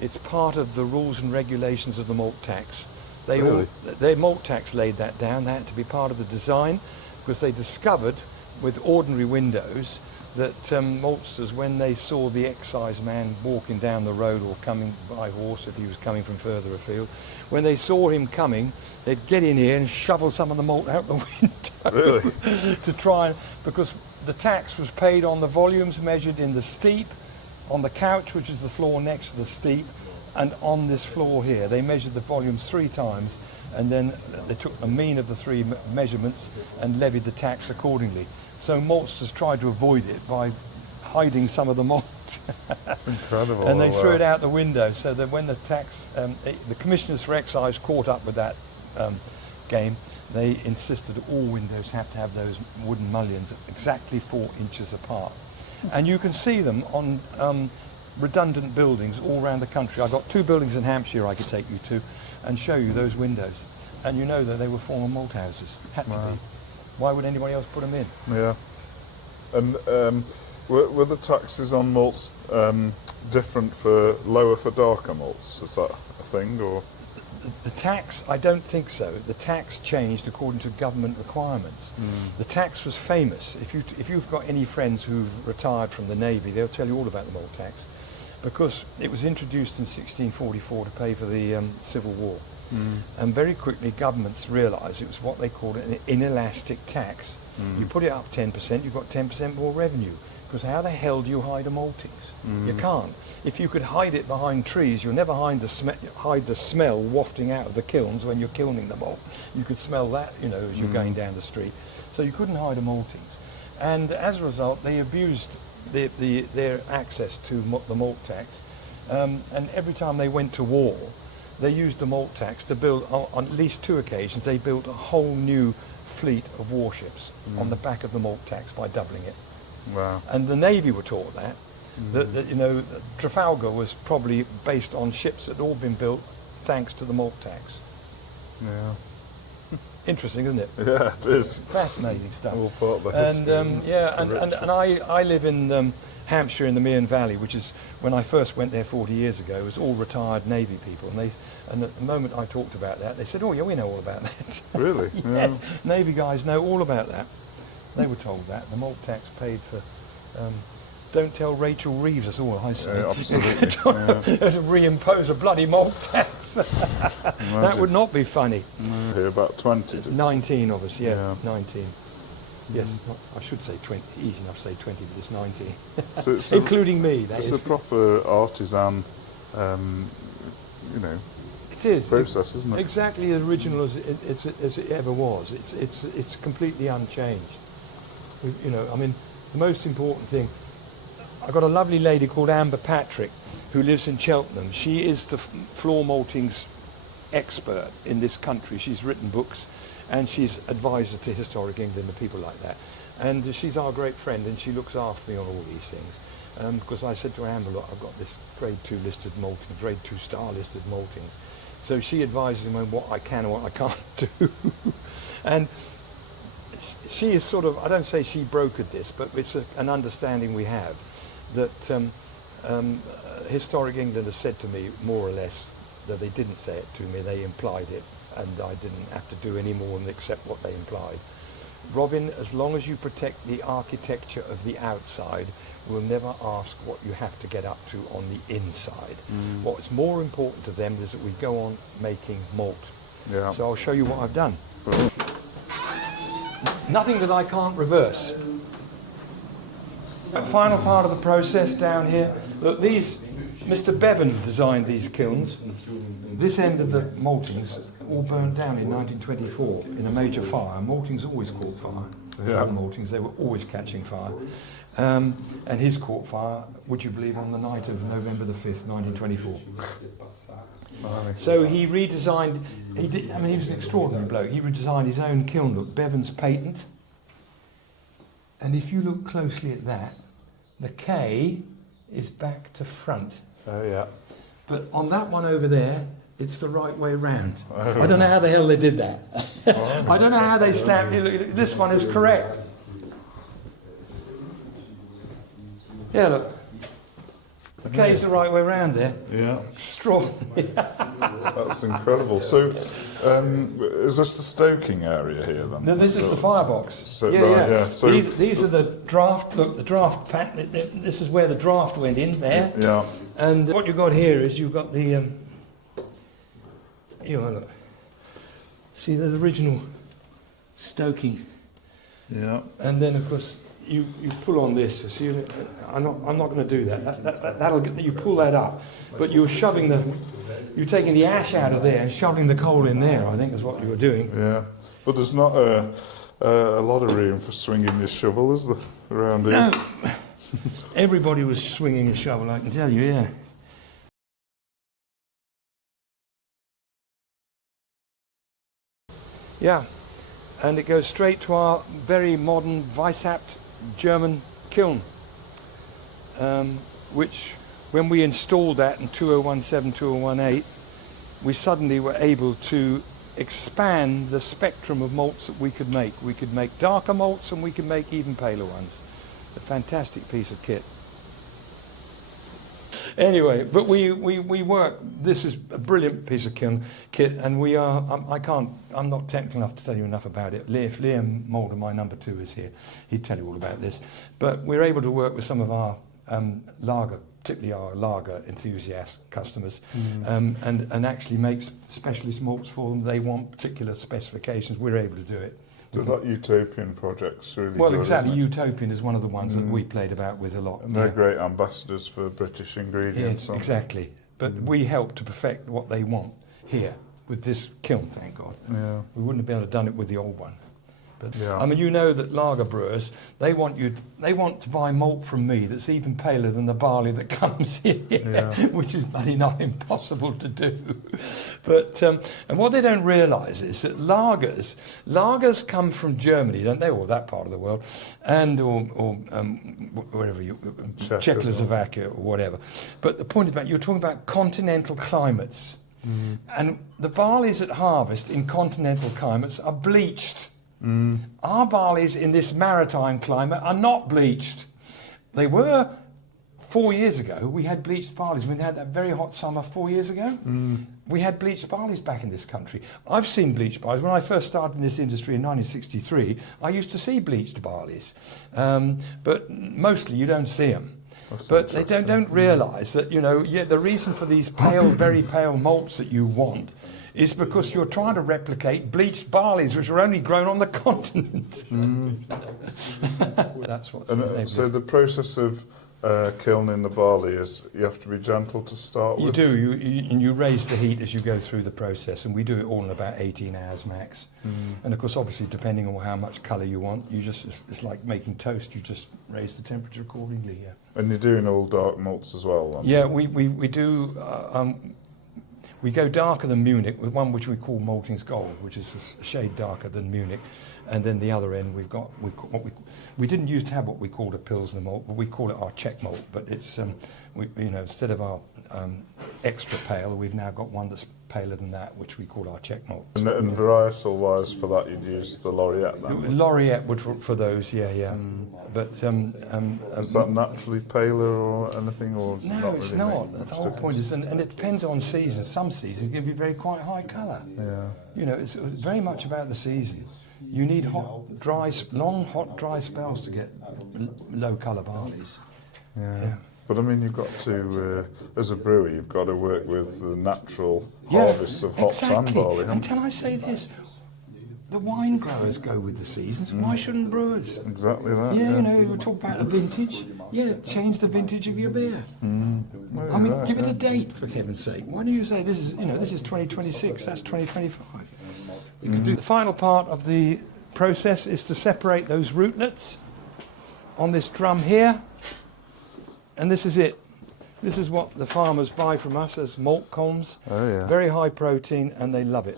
It's part of the rules and regulations of the malt tax. Their malt tax laid that down. They had to be part of the design, because they discovered with ordinary windows that maltsters, when they saw the excise man walking down the road or coming by horse if he was coming from further afield, when they saw him coming, they'd get in here and shovel some of the malt out the window. Really? To try and, because the tax was paid on the volumes measured in the steep, on the couch, which is the floor next to the steep, and on this floor here. They measured the volumes 3 times, and then they took the mean of the 3 measurements and levied the tax accordingly. So maltsters tried to avoid it by hiding some of the malt. That's incredible. And they threw it out the window, so that when the tax, the commissioners for excise caught up with that game, they insisted all windows have to have those wooden mullions exactly 4 inches apart. And you can see them on redundant buildings all around the country. I've got 2 buildings in Hampshire I could take you to and show you those windows. And you know that they were former malt houses. Had to be. Why would anybody else put them in? Yeah. And were the taxes on malts different lower for darker malts? Is that a thing, or? The tax, I don't think so. The tax changed according to government requirements. The tax was famous. If you've got any friends who've retired from the Navy, they'll tell you all about the malt tax, because it was introduced in 1644 to pay for the Civil War. And very quickly governments realised it was what they called an inelastic tax. You put it up 10%, you've got 10% more revenue. Because how the hell do you hide a maltings? You can't. If you could hide it behind trees, you'll never hide the smell wafting out of the kilns when you're kilning the malt. You could smell that, you know, as you're going down the street. So you couldn't hide a maltings. And as a result, they abused their access to the malt tax. And every time they went to war, they used the malt tax to build, on at least 2 occasions, they built a whole new fleet of warships on the back of the malt tax by doubling it. Wow. And the Navy were taught that, that you know, Trafalgar was probably based on ships that had all been built thanks to the malt tax. Yeah. Interesting, isn't it? Yeah, it is. Fascinating stuff. All part of the And history. and I live in Hampshire in the Mearn Valley, which is, when I first went there 40 years ago, it was all retired Navy people, and at the moment I talked about that, they said, "Oh yeah, we know all about that." Really? Yes, Navy guys know all about that. They were told that the malt tax paid for. Don't tell Rachel Reeves, that's all I say. Yeah, absolutely. To reimpose a bloody malt tax. That would not be funny. Here about 20. did you say? 19 of us, yeah. 19. Yes, I should say 20. Easy enough to say 20, but it's 19. So it's Including me, that it's is. a proper artisan, you know, It is. process, isn't it? Exactly as original as it ever was. It's completely unchanged. You know, I mean, the most important thing, I've got a lovely lady called Amber Patrick who lives in Cheltenham. She is the floor maltings expert in this country. She's written books and she's advisor to Historic England and people like that. And she's our great friend and she looks after me on all these things. Because I said to Amber, look, I've got this grade 2 listed malting, grade 2 star listed maltings. So she advises me on what I can and what I can't do. And she is sort of, I don't say she brokered this, but it's an understanding we have that Historic England has said to me, more or less, that they didn't say it to me, they implied it, and I didn't have to do any more than accept what they implied. Robin, as long as you protect the architecture of the outside, we'll never ask what you have to get up to on the inside. What's more important to them is that we go on making malt. Yeah. So I'll show you what I've done. Nothing that I can't reverse. Final part of the process down here. Look, Mr. Bevan designed these kilns. This end of the maltings all burned down in 1924 in a major fire. Maltings always caught fire. Yeah. Maltings, they were always catching fire. And his caught fire, would you believe, on the night of November the 5th, 1924. So he redesigned, he was an extraordinary bloke. He redesigned his own kiln, look, Bevan's patent. And if you look closely at that, the K is back to front. Oh, yeah. But on that one over there, it's the right way round. I don't know how the hell they did that. I don't know how they stamped it. This one is correct. Yeah, look. The K is the right way round there. Yeah. Extraordinary. That's incredible. So, is this the stoking area here then? No, this is the firebox. So, right, yeah. So these are the draft. Look, the draft pattern. This is where the draft went in there. Yeah. And what you've got here is you've got the. Look. See, the original stoking. Yeah. And then, of course, you pull on this. See, I'm not going to do that. That'll get you pull that up, but you're taking the ash out of there and shoveling the coal in there. I think is what you were doing. Yeah. But there's not a lot of room for swinging your shovel, is there, around here? No. Everybody was swinging a shovel, I can tell you. Yeah. Yeah, and it goes straight to our very modern Weissapt German kiln, which when we installed that in 2017, 2018, we suddenly were able to expand the spectrum of malts that we could make. We could make darker malts and we could make even paler ones. A fantastic piece of kit. Anyway, but we work. This is a brilliant piece of kit, and we are. I'm not technical enough to tell you enough about it. If Liam Mulder, my number 2, is here, he'd tell you all about this. But we're able to work with some of our lager, particularly our lager enthusiast customers, and actually make specialist malts for them. They want particular specifications. We're able to do it. So that Utopian project's really Well, good, exactly. isn't it? Utopian is one of the ones that we played about with a lot. And they're great ambassadors for British ingredients. Yes, exactly. But we help to perfect what they want here with this kiln, thank God. Yeah. We wouldn't have been able to done it with the old one. But Yeah. I mean, you know that lager brewers, they want to buy malt from me that's even paler than the barley that comes here, which is bloody not impossible to do. But and what they don't realise is that lagers come from Germany, don't they, or that part of the world, and or wherever you, Czechoslovakia or whatever. But the point about, you're talking about continental climates, and the barleys at harvest in continental climates are bleached. Our barleys in this maritime climate are not bleached. They were 4 years ago. We had bleached barleys. We had that very hot summer 4 years ago. We had bleached barleys back in this country. I've seen bleached barleys. When I first started in this industry in 1963, I used to see bleached barleys. But mostly you don't see them. But they don't realise that, the reason for these pale, very pale malts that you want is because you're trying to replicate bleached barleys which are only grown on the continent. That's what's So the process of kilning the barley is you have to be gentle to start with? You do, you raise the heat as you go through the process, and we do it all in about 18 hours max. And of course, obviously, depending on how much colour you want, it's like making toast, you just raise the temperature accordingly, yeah. And you're doing all dark malts as well, then? Yeah, we do. We go darker than Munich with one which we call Maltings Gold, which is a shade darker than Munich, and then the other end we didn't used to have what we called a Pilsner malt, but we call it our Czech malt. But it's instead of our extra pale, we've now got one that's paler than that, which we call our Czech malt. And varietal wise for that, you'd use the Laureate then? Laureate would for those, yeah. But is that naturally paler or anything, or is no, not it's really not. making That's much the whole point. difference? And it depends on season. Some seasons can be quite high colour. Yeah. It's very much about the season. You need long, hot, dry spells to get low colour barleys. Yeah. But I mean, you've got to, as a brewer, you've got to work with the natural harvests of hops and barley. Until I say this, the wine growers go with the seasons. Why shouldn't brewers? Exactly that. Yeah, we talk about a vintage. Yeah, change the vintage of your beer. Well, I mean, right, give it a date, for heaven's sake. Why do you say this is 2026, that's 2025? You can do the final part of the process is to separate those rootlets on this drum here, and this is it. This is what the farmers buy from us as malt colms. Oh, yeah. Very high protein, and they love it.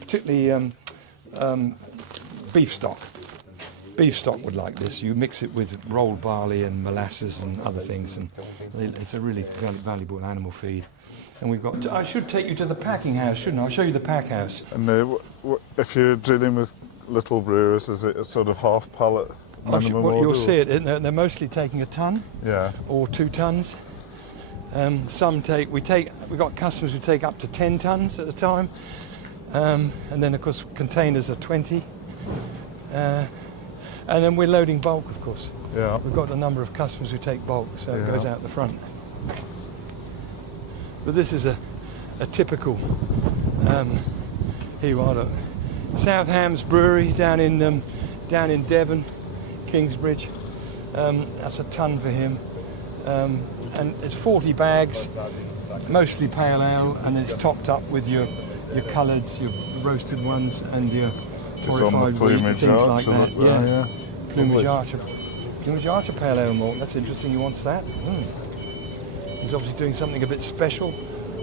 Particularly beef stock. Beef stock would like this. You mix it with rolled barley and molasses and other things, and it's a really valuable animal feed. And we've got. I should take you to the packing house, shouldn't I? I'll show you the pack house. And if you're dealing with little brewers, is it a sort of half pallet minimum order? You'll see it. They're mostly taking a ton, or 2 tons. Some we've got customers who take up to 10 tons at a time, and then of course containers are 20. And then we're loading bulk, of course. Yeah. We've got a number of customers who take bulk, so it goes out the front. But this is a typical, here you are, look, South Hams Brewery down in Devon, Kingsbridge. That's a ton for him. And it's 40 bags, mostly pale ale, and it's topped up with your coloureds, your roasted ones, and your torrefied wheat and things like that. Yeah. Plumage Archer. Plumage Archer pale ale malt. That's interesting. He wants that. He's obviously doing something a bit special.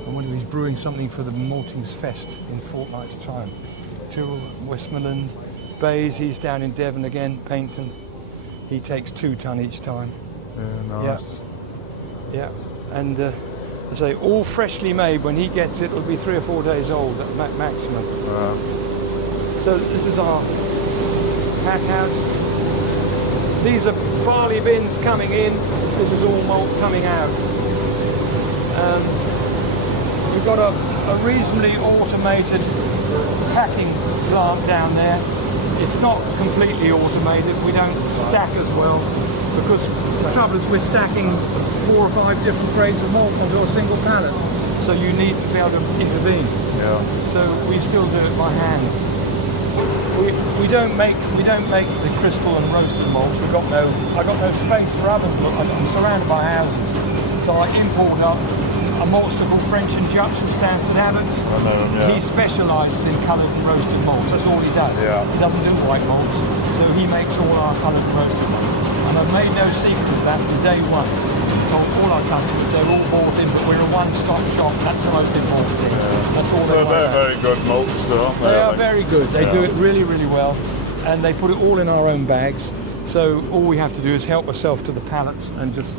I wonder if he's brewing something for the Maltings Fest in a fortnight's time. Tyrrell, Westmoreland, Bays. He's down in Devon again, Paynton. He takes 2 ton each time. Yeah, nice. Yeah. And I say all freshly made. When he gets it, it'll be 3 or 4 days old at maximum. Wow. So this is our pack house. These are barley bins coming in. This is all malt coming out. We've got a reasonably automated packing plant down there. It's not completely automated. We don't stack as well because the trouble is we're stacking 4 or 5 different grades of malt onto a single pallet. So you need to be able to intervene. Yeah. So we still do it by hand. We don't make the crystal and roasted malts. I got no space for ovens. Look, I'm surrounded by houses, so I import up a maltster called French and Jups from Stansted Abbots. I know him, yeah. He specialises in coloured and roasted malts. That's all he does. Yeah. He doesn't do white malts, so he makes all our coloured and roasted malts. And I've made no secret of that from day one. Told all our customers they're all bought in, but we're a one-stop shop. That's the most important thing. That's all they Well, want. they're very good maltster, aren't they? They are Like- very good. They do Yeah. it really, really well, and they put it all in our own bags. So all we have to do is help ourselves to the pallets and just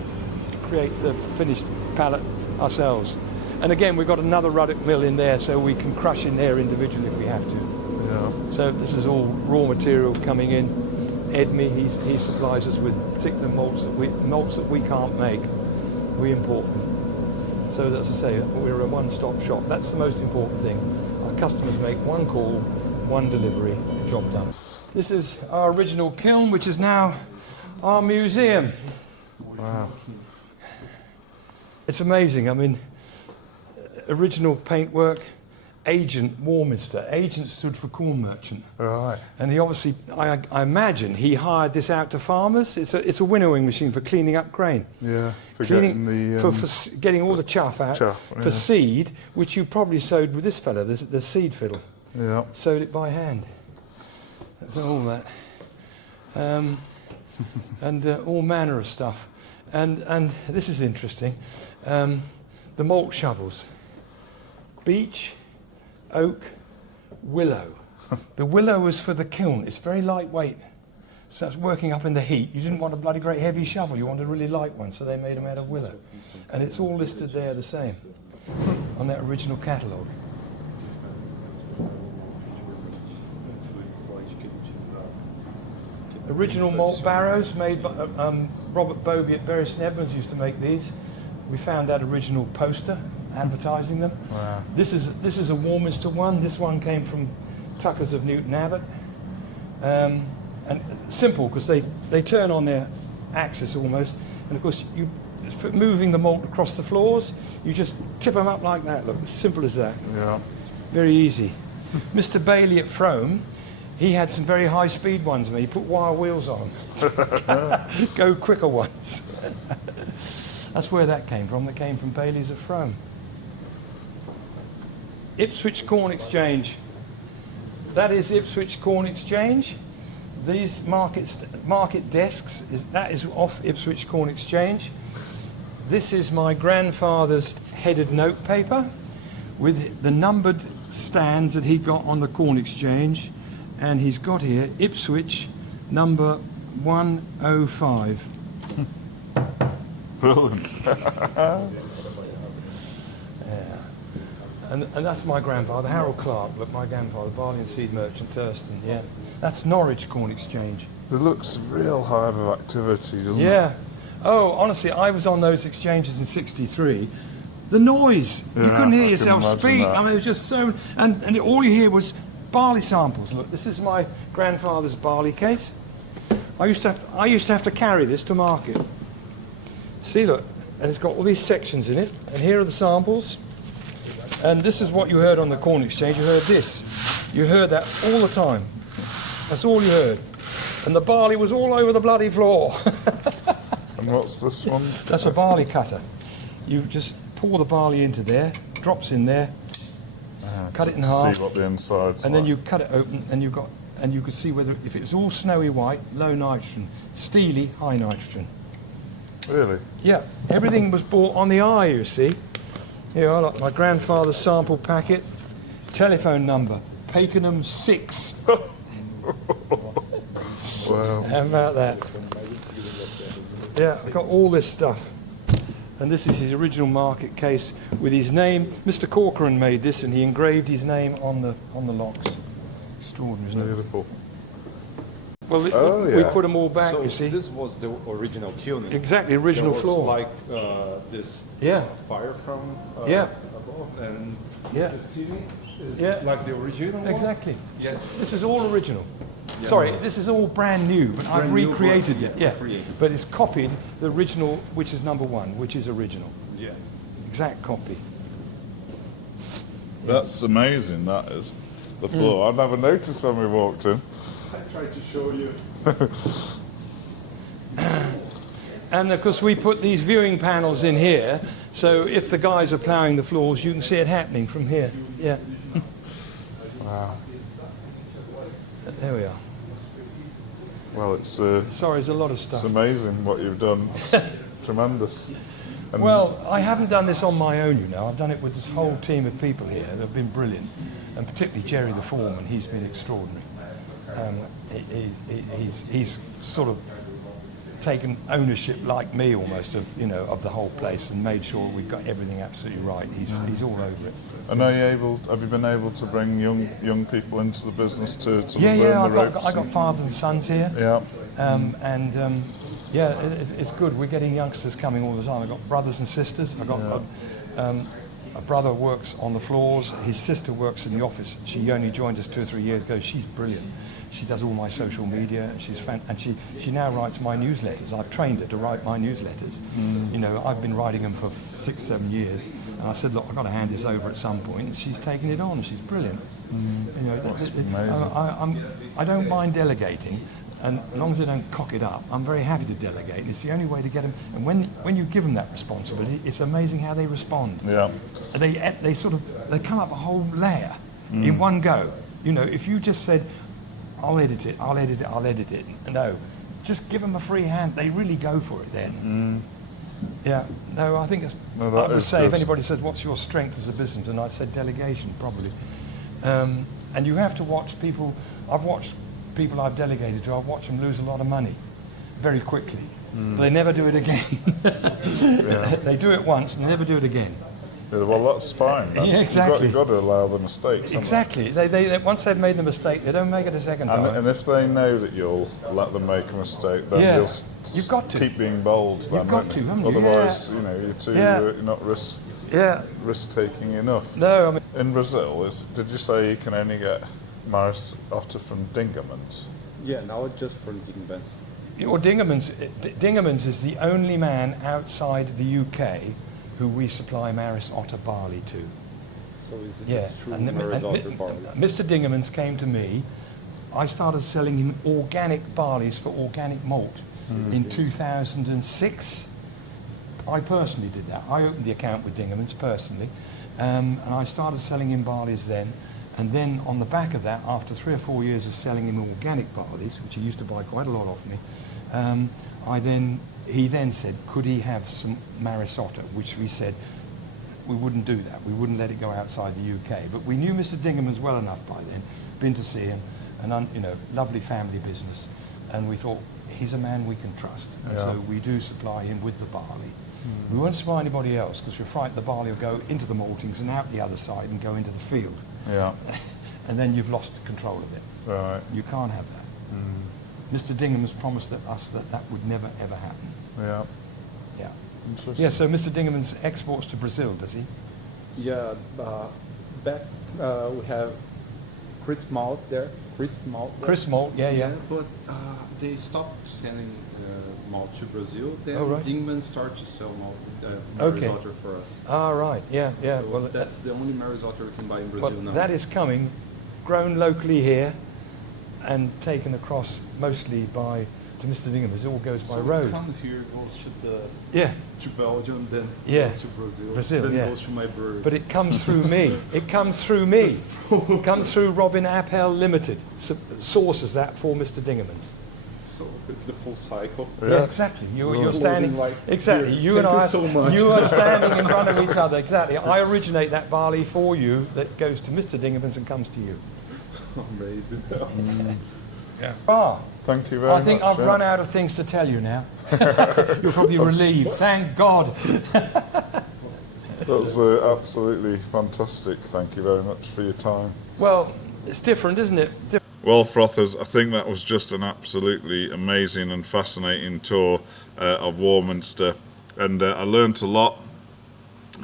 create the finished pallet ourselves. And again, we've got another Ruddock mill in there, so we can crush in there individually if we have to. Yeah. So this is all raw material coming in. Edme, he supplies us with particular malts that we can't make. We import them. So as I say, we're a one-stop shop. That's the most important thing. Our customers make one call, one delivery, job done. This is our original kiln, which is now our museum. Wow. It's amazing. I mean, original paintwork, agent Warminster. Agent stood for corn merchant. Right. And he obviously, I imagine, he hired this out to farmers. It's a winnowing machine for cleaning up grain. Yeah. For Cleaning, getting the... for getting all the chaff out. Chaff, For yeah. seed, which you probably sowed with this fella, the seed fiddle. Yeah. Sowed it by hand. That's all that. And all manner of stuff. And this is interesting. The malt shovels. Beech, oak, willow. The willow is for the kiln. It's very lightweight. So it's working up in the heat. You didn't want a bloody great heavy shovel. You wanted a really light one. So they made them out of willow. And it's all listed there the same on that original catalogue. Original malt barrows made by Robert Bovey at Bury St Edmunds used to make these. We found that original poster advertising them. Wow. This is a Warminster one. This one came from Tuckers of Newton Abbot. And simple because they turn on their axis almost. And of course, for moving the malt across the floors, you just tip them up like that. Look, as simple as that. Yeah. Very easy. Mr. Bailey at Frome, he had some very high-speed ones. He put wire wheels on them. Go quicker ones. That's where that came from. That came from Bailey's of Frome. Ipswich Corn Exchange. That is Ipswich Corn Exchange. These market desks, that is off Ipswich Corn Exchange. This is my grandfather's headed note paper with the numbered stands that he got on the Corn Exchange. And he's got here Ipswich number 105. Brilliant. Yeah. And that's my grandfather, Harold Clark. Look, my grandfather, barley and seed merchant, Thurston. Yeah. That's Norwich Corn Exchange. It looks real hive of activity, doesn't it? Yeah. Oh, honestly, I was on those exchanges in '63. The noise. You Yeah, couldn't hear I can yourself imagine speak. that. I mean, it was just so... And all you hear was barley samples. Look, this is my grandfather's barley case. I used to have to carry this to market. See, look, and it's got all these sections in it, and here are the samples. And this is what you heard on the Corn Exchange. You heard this. You heard that all the time. That's all you heard. And the barley was all over the bloody floor. And what's this one? That's a barley cutter. You just pour the barley into there, drops in there, cut it in half, To see what the inside's and then like. you cut it open, and you could see whether if it was all snowy white, low nitrogen, steely, high nitrogen. Really? Yeah, everything was bought on the eye. You see, here I like my grandfather's sample packet, telephone number, Pakenham 6. Wow. How about that? Yeah, I've got all this stuff. And this is his original market case with his name. Mr. Corcoran made this, and he engraved his name on the locks. Extraordinary, isn't it? Beautiful. Well, we put them all back, So you see. this was the original kilning. Exactly, original there was floor. like this Yeah. fire from Yeah. above. and Yeah. the ceiling is Yeah. like the original one. Exactly. Yeah. This is all original. Yeah. Sorry, this is all brand new, but I've Brand new, recreated but- it. yeah, Yeah, created. but it's copied the original, which is number one, which is original. Yeah. Exact copy. That's amazing, that is. The floor. I never noticed when we walked in. I tried to show you. And of course, we put these viewing panels in here, so if the guys are ploughing the floors, you can see it happening from here. Yeah. Wow. There we are. Well, it's Sorry, there's a lot of stuff. amazing what you've done. It's tremendous. And Well, I haven't done this on my own, you know. I've done it with this whole team of people here. They've been brilliant, and particularly Jerry the foreman. He's been extraordinary. He's sort of taken ownership, like me almost, of of the whole place, and made sure we've got everything absolutely right. He's all over it. And have you been able to bring young people into the business to Yeah, learn yeah. the I ropes? got fathers and sons here. Yeah. Yeah, it's good. We're getting youngsters coming all the time. I've got brothers and sisters. I've got a brother works on the floors. His sister works in the office. She only joined us 2 or 3 years ago. She's brilliant. She does all my social media, and she now writes my newsletters. I've trained her to write my newsletters. I've been writing them for 6, 7 years. And I said, look, I've got to hand this over at some point. And she's taken it on. She's brilliant. I don't mind delegating. And as long as they don't cock it up, I'm very happy to delegate. And it's the only way to get them. And when you give them that responsibility, it's amazing how they respond. Yeah. They come up a whole layer in one go. If you just said, I'll edit it. No, just give them a free hand. They really go for it then. Yeah. No, I think it's. No, that I would is say if good. anybody said, "What's your strength as a businessman?" I said delegation, probably. And you have to watch people. I've watched people I've delegated to. I've watched them lose a lot of money very quickly. They never do it again. They do it once and they never do it again. Yeah, well, that's fine. Yeah, exactly. You've got to allow the mistakes. haven't Exactly. They once they've made the mistake, they don't make it a second you? time. And if they know that you'll let them make a mistake, then Yeah. you'll You've got to. keep being bold. Then, You've got won't to, you? haven't you? Otherwise, Yeah. you're too Yeah. you're not Yeah. risk taking enough. No, I mean. In Brazil, did you say you can only get Maris Otter from Dingemans? Yeah, now just for Dingemans. Or Dingemans is the only man outside the UK who we supply Maris Otter barley to. So is it Yeah, true and Maris Otter barley? Mr. Dingemans came to me. I started selling him organic barleys for organic malt in 2006. I personally did that. I opened the account with Dingemans personally, and I started selling him barleys then. And then on the back of that, after 3 or 4 years of selling him organic barleys, which he used to buy quite a lot of me, he then said, could he have some Maris Otter, which we said we wouldn't do that. We wouldn't let it go outside the UK. But we knew Mr. Dingemans well enough by then, been to see him, and lovely family business. And we thought, he's a man we can trust. And so we do supply him with the barley. We won't supply anybody else because we're frightened the barley will go into the maltings and out the other side and go into the field. Yeah. And then you've lost control of it. Right. You can't have that. Mr. Dingemans promised us that would never ever happen. Yeah. Yeah. Interesting. Yeah. So Mr. Dingemans exports to Brazil, does he? Yeah, back we have crisp malt there. Crisp malt. Chris Malt. Yeah. But they stopped sending malt to Brazil. Then Oh, right. Dingemans started to sell malt, Maris Okay. Otter for us. Ah, right. Yeah. So Well, that's the only Maris Otter we can buy in Brazil now. that is coming, grown locally here, and taken across mostly to Mr. Dingemans. It all goes by so road. it comes here, goes Yeah. to Belgium, then Yeah. goes to Brazil, Brazil, then yeah. goes to my brewery. But it comes through me. It comes through me. It comes through Robin Appel Limited. Sources that for Mr. Dingemans. So it's the full cycle. Yeah, exactly. You're Closing standing. like Exactly. here. You and Thank I. you so much. You are standing in front of each other. Exactly. I originate that barley for you that goes to Mr. Dingemans and comes to you. Amazing. Yeah. Ah. Thank you very much. I think I've run out of things to tell you now. You're probably relieved. Thank God. That was absolutely fantastic. Thank you very much for your time. Well, it's different, isn't it? Well, Frothers, I think that was just an absolutely amazing and fascinating tour of Warminster, and I learnt a lot.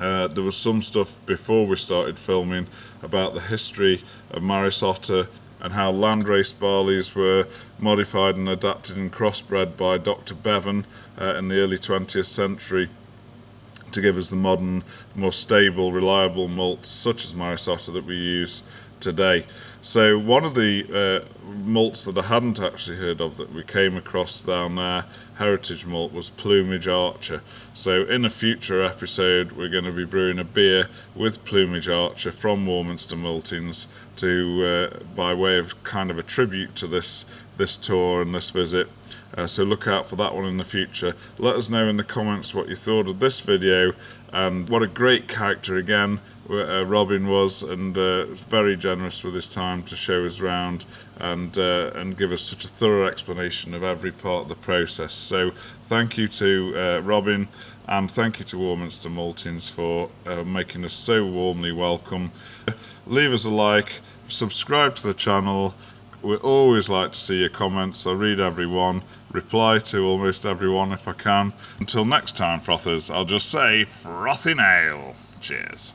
There was some stuff before we started filming about the history of Maris Otter and how landrace barleys were modified and adapted and crossbred by Dr. Bevan in the early 20th century to give us the modern, more stable, reliable malts such as Maris Otter that we use today. So one of the malts that I hadn't actually heard of that we came across down there, heritage malt, was Plumage Archer. So in a future episode we're going to be brewing a beer with Plumage Archer from Warminster Maltings to by way of kind of a tribute to this tour and this visit. So look out for that one in the future. Let us know in the comments what you thought of this video, and what a great character again Robin was, and very generous with his time to show us around and give us such a thorough explanation of every part of the process. So thank you to Robin, and thank you to Warminster Maltings for making us so warmly welcome. Leave us a like, subscribe to the channel. We always like to see your comments. I read every one, reply to almost everyone if I can. Until next time, frothers, I'll just say, frothin' ale. Cheers.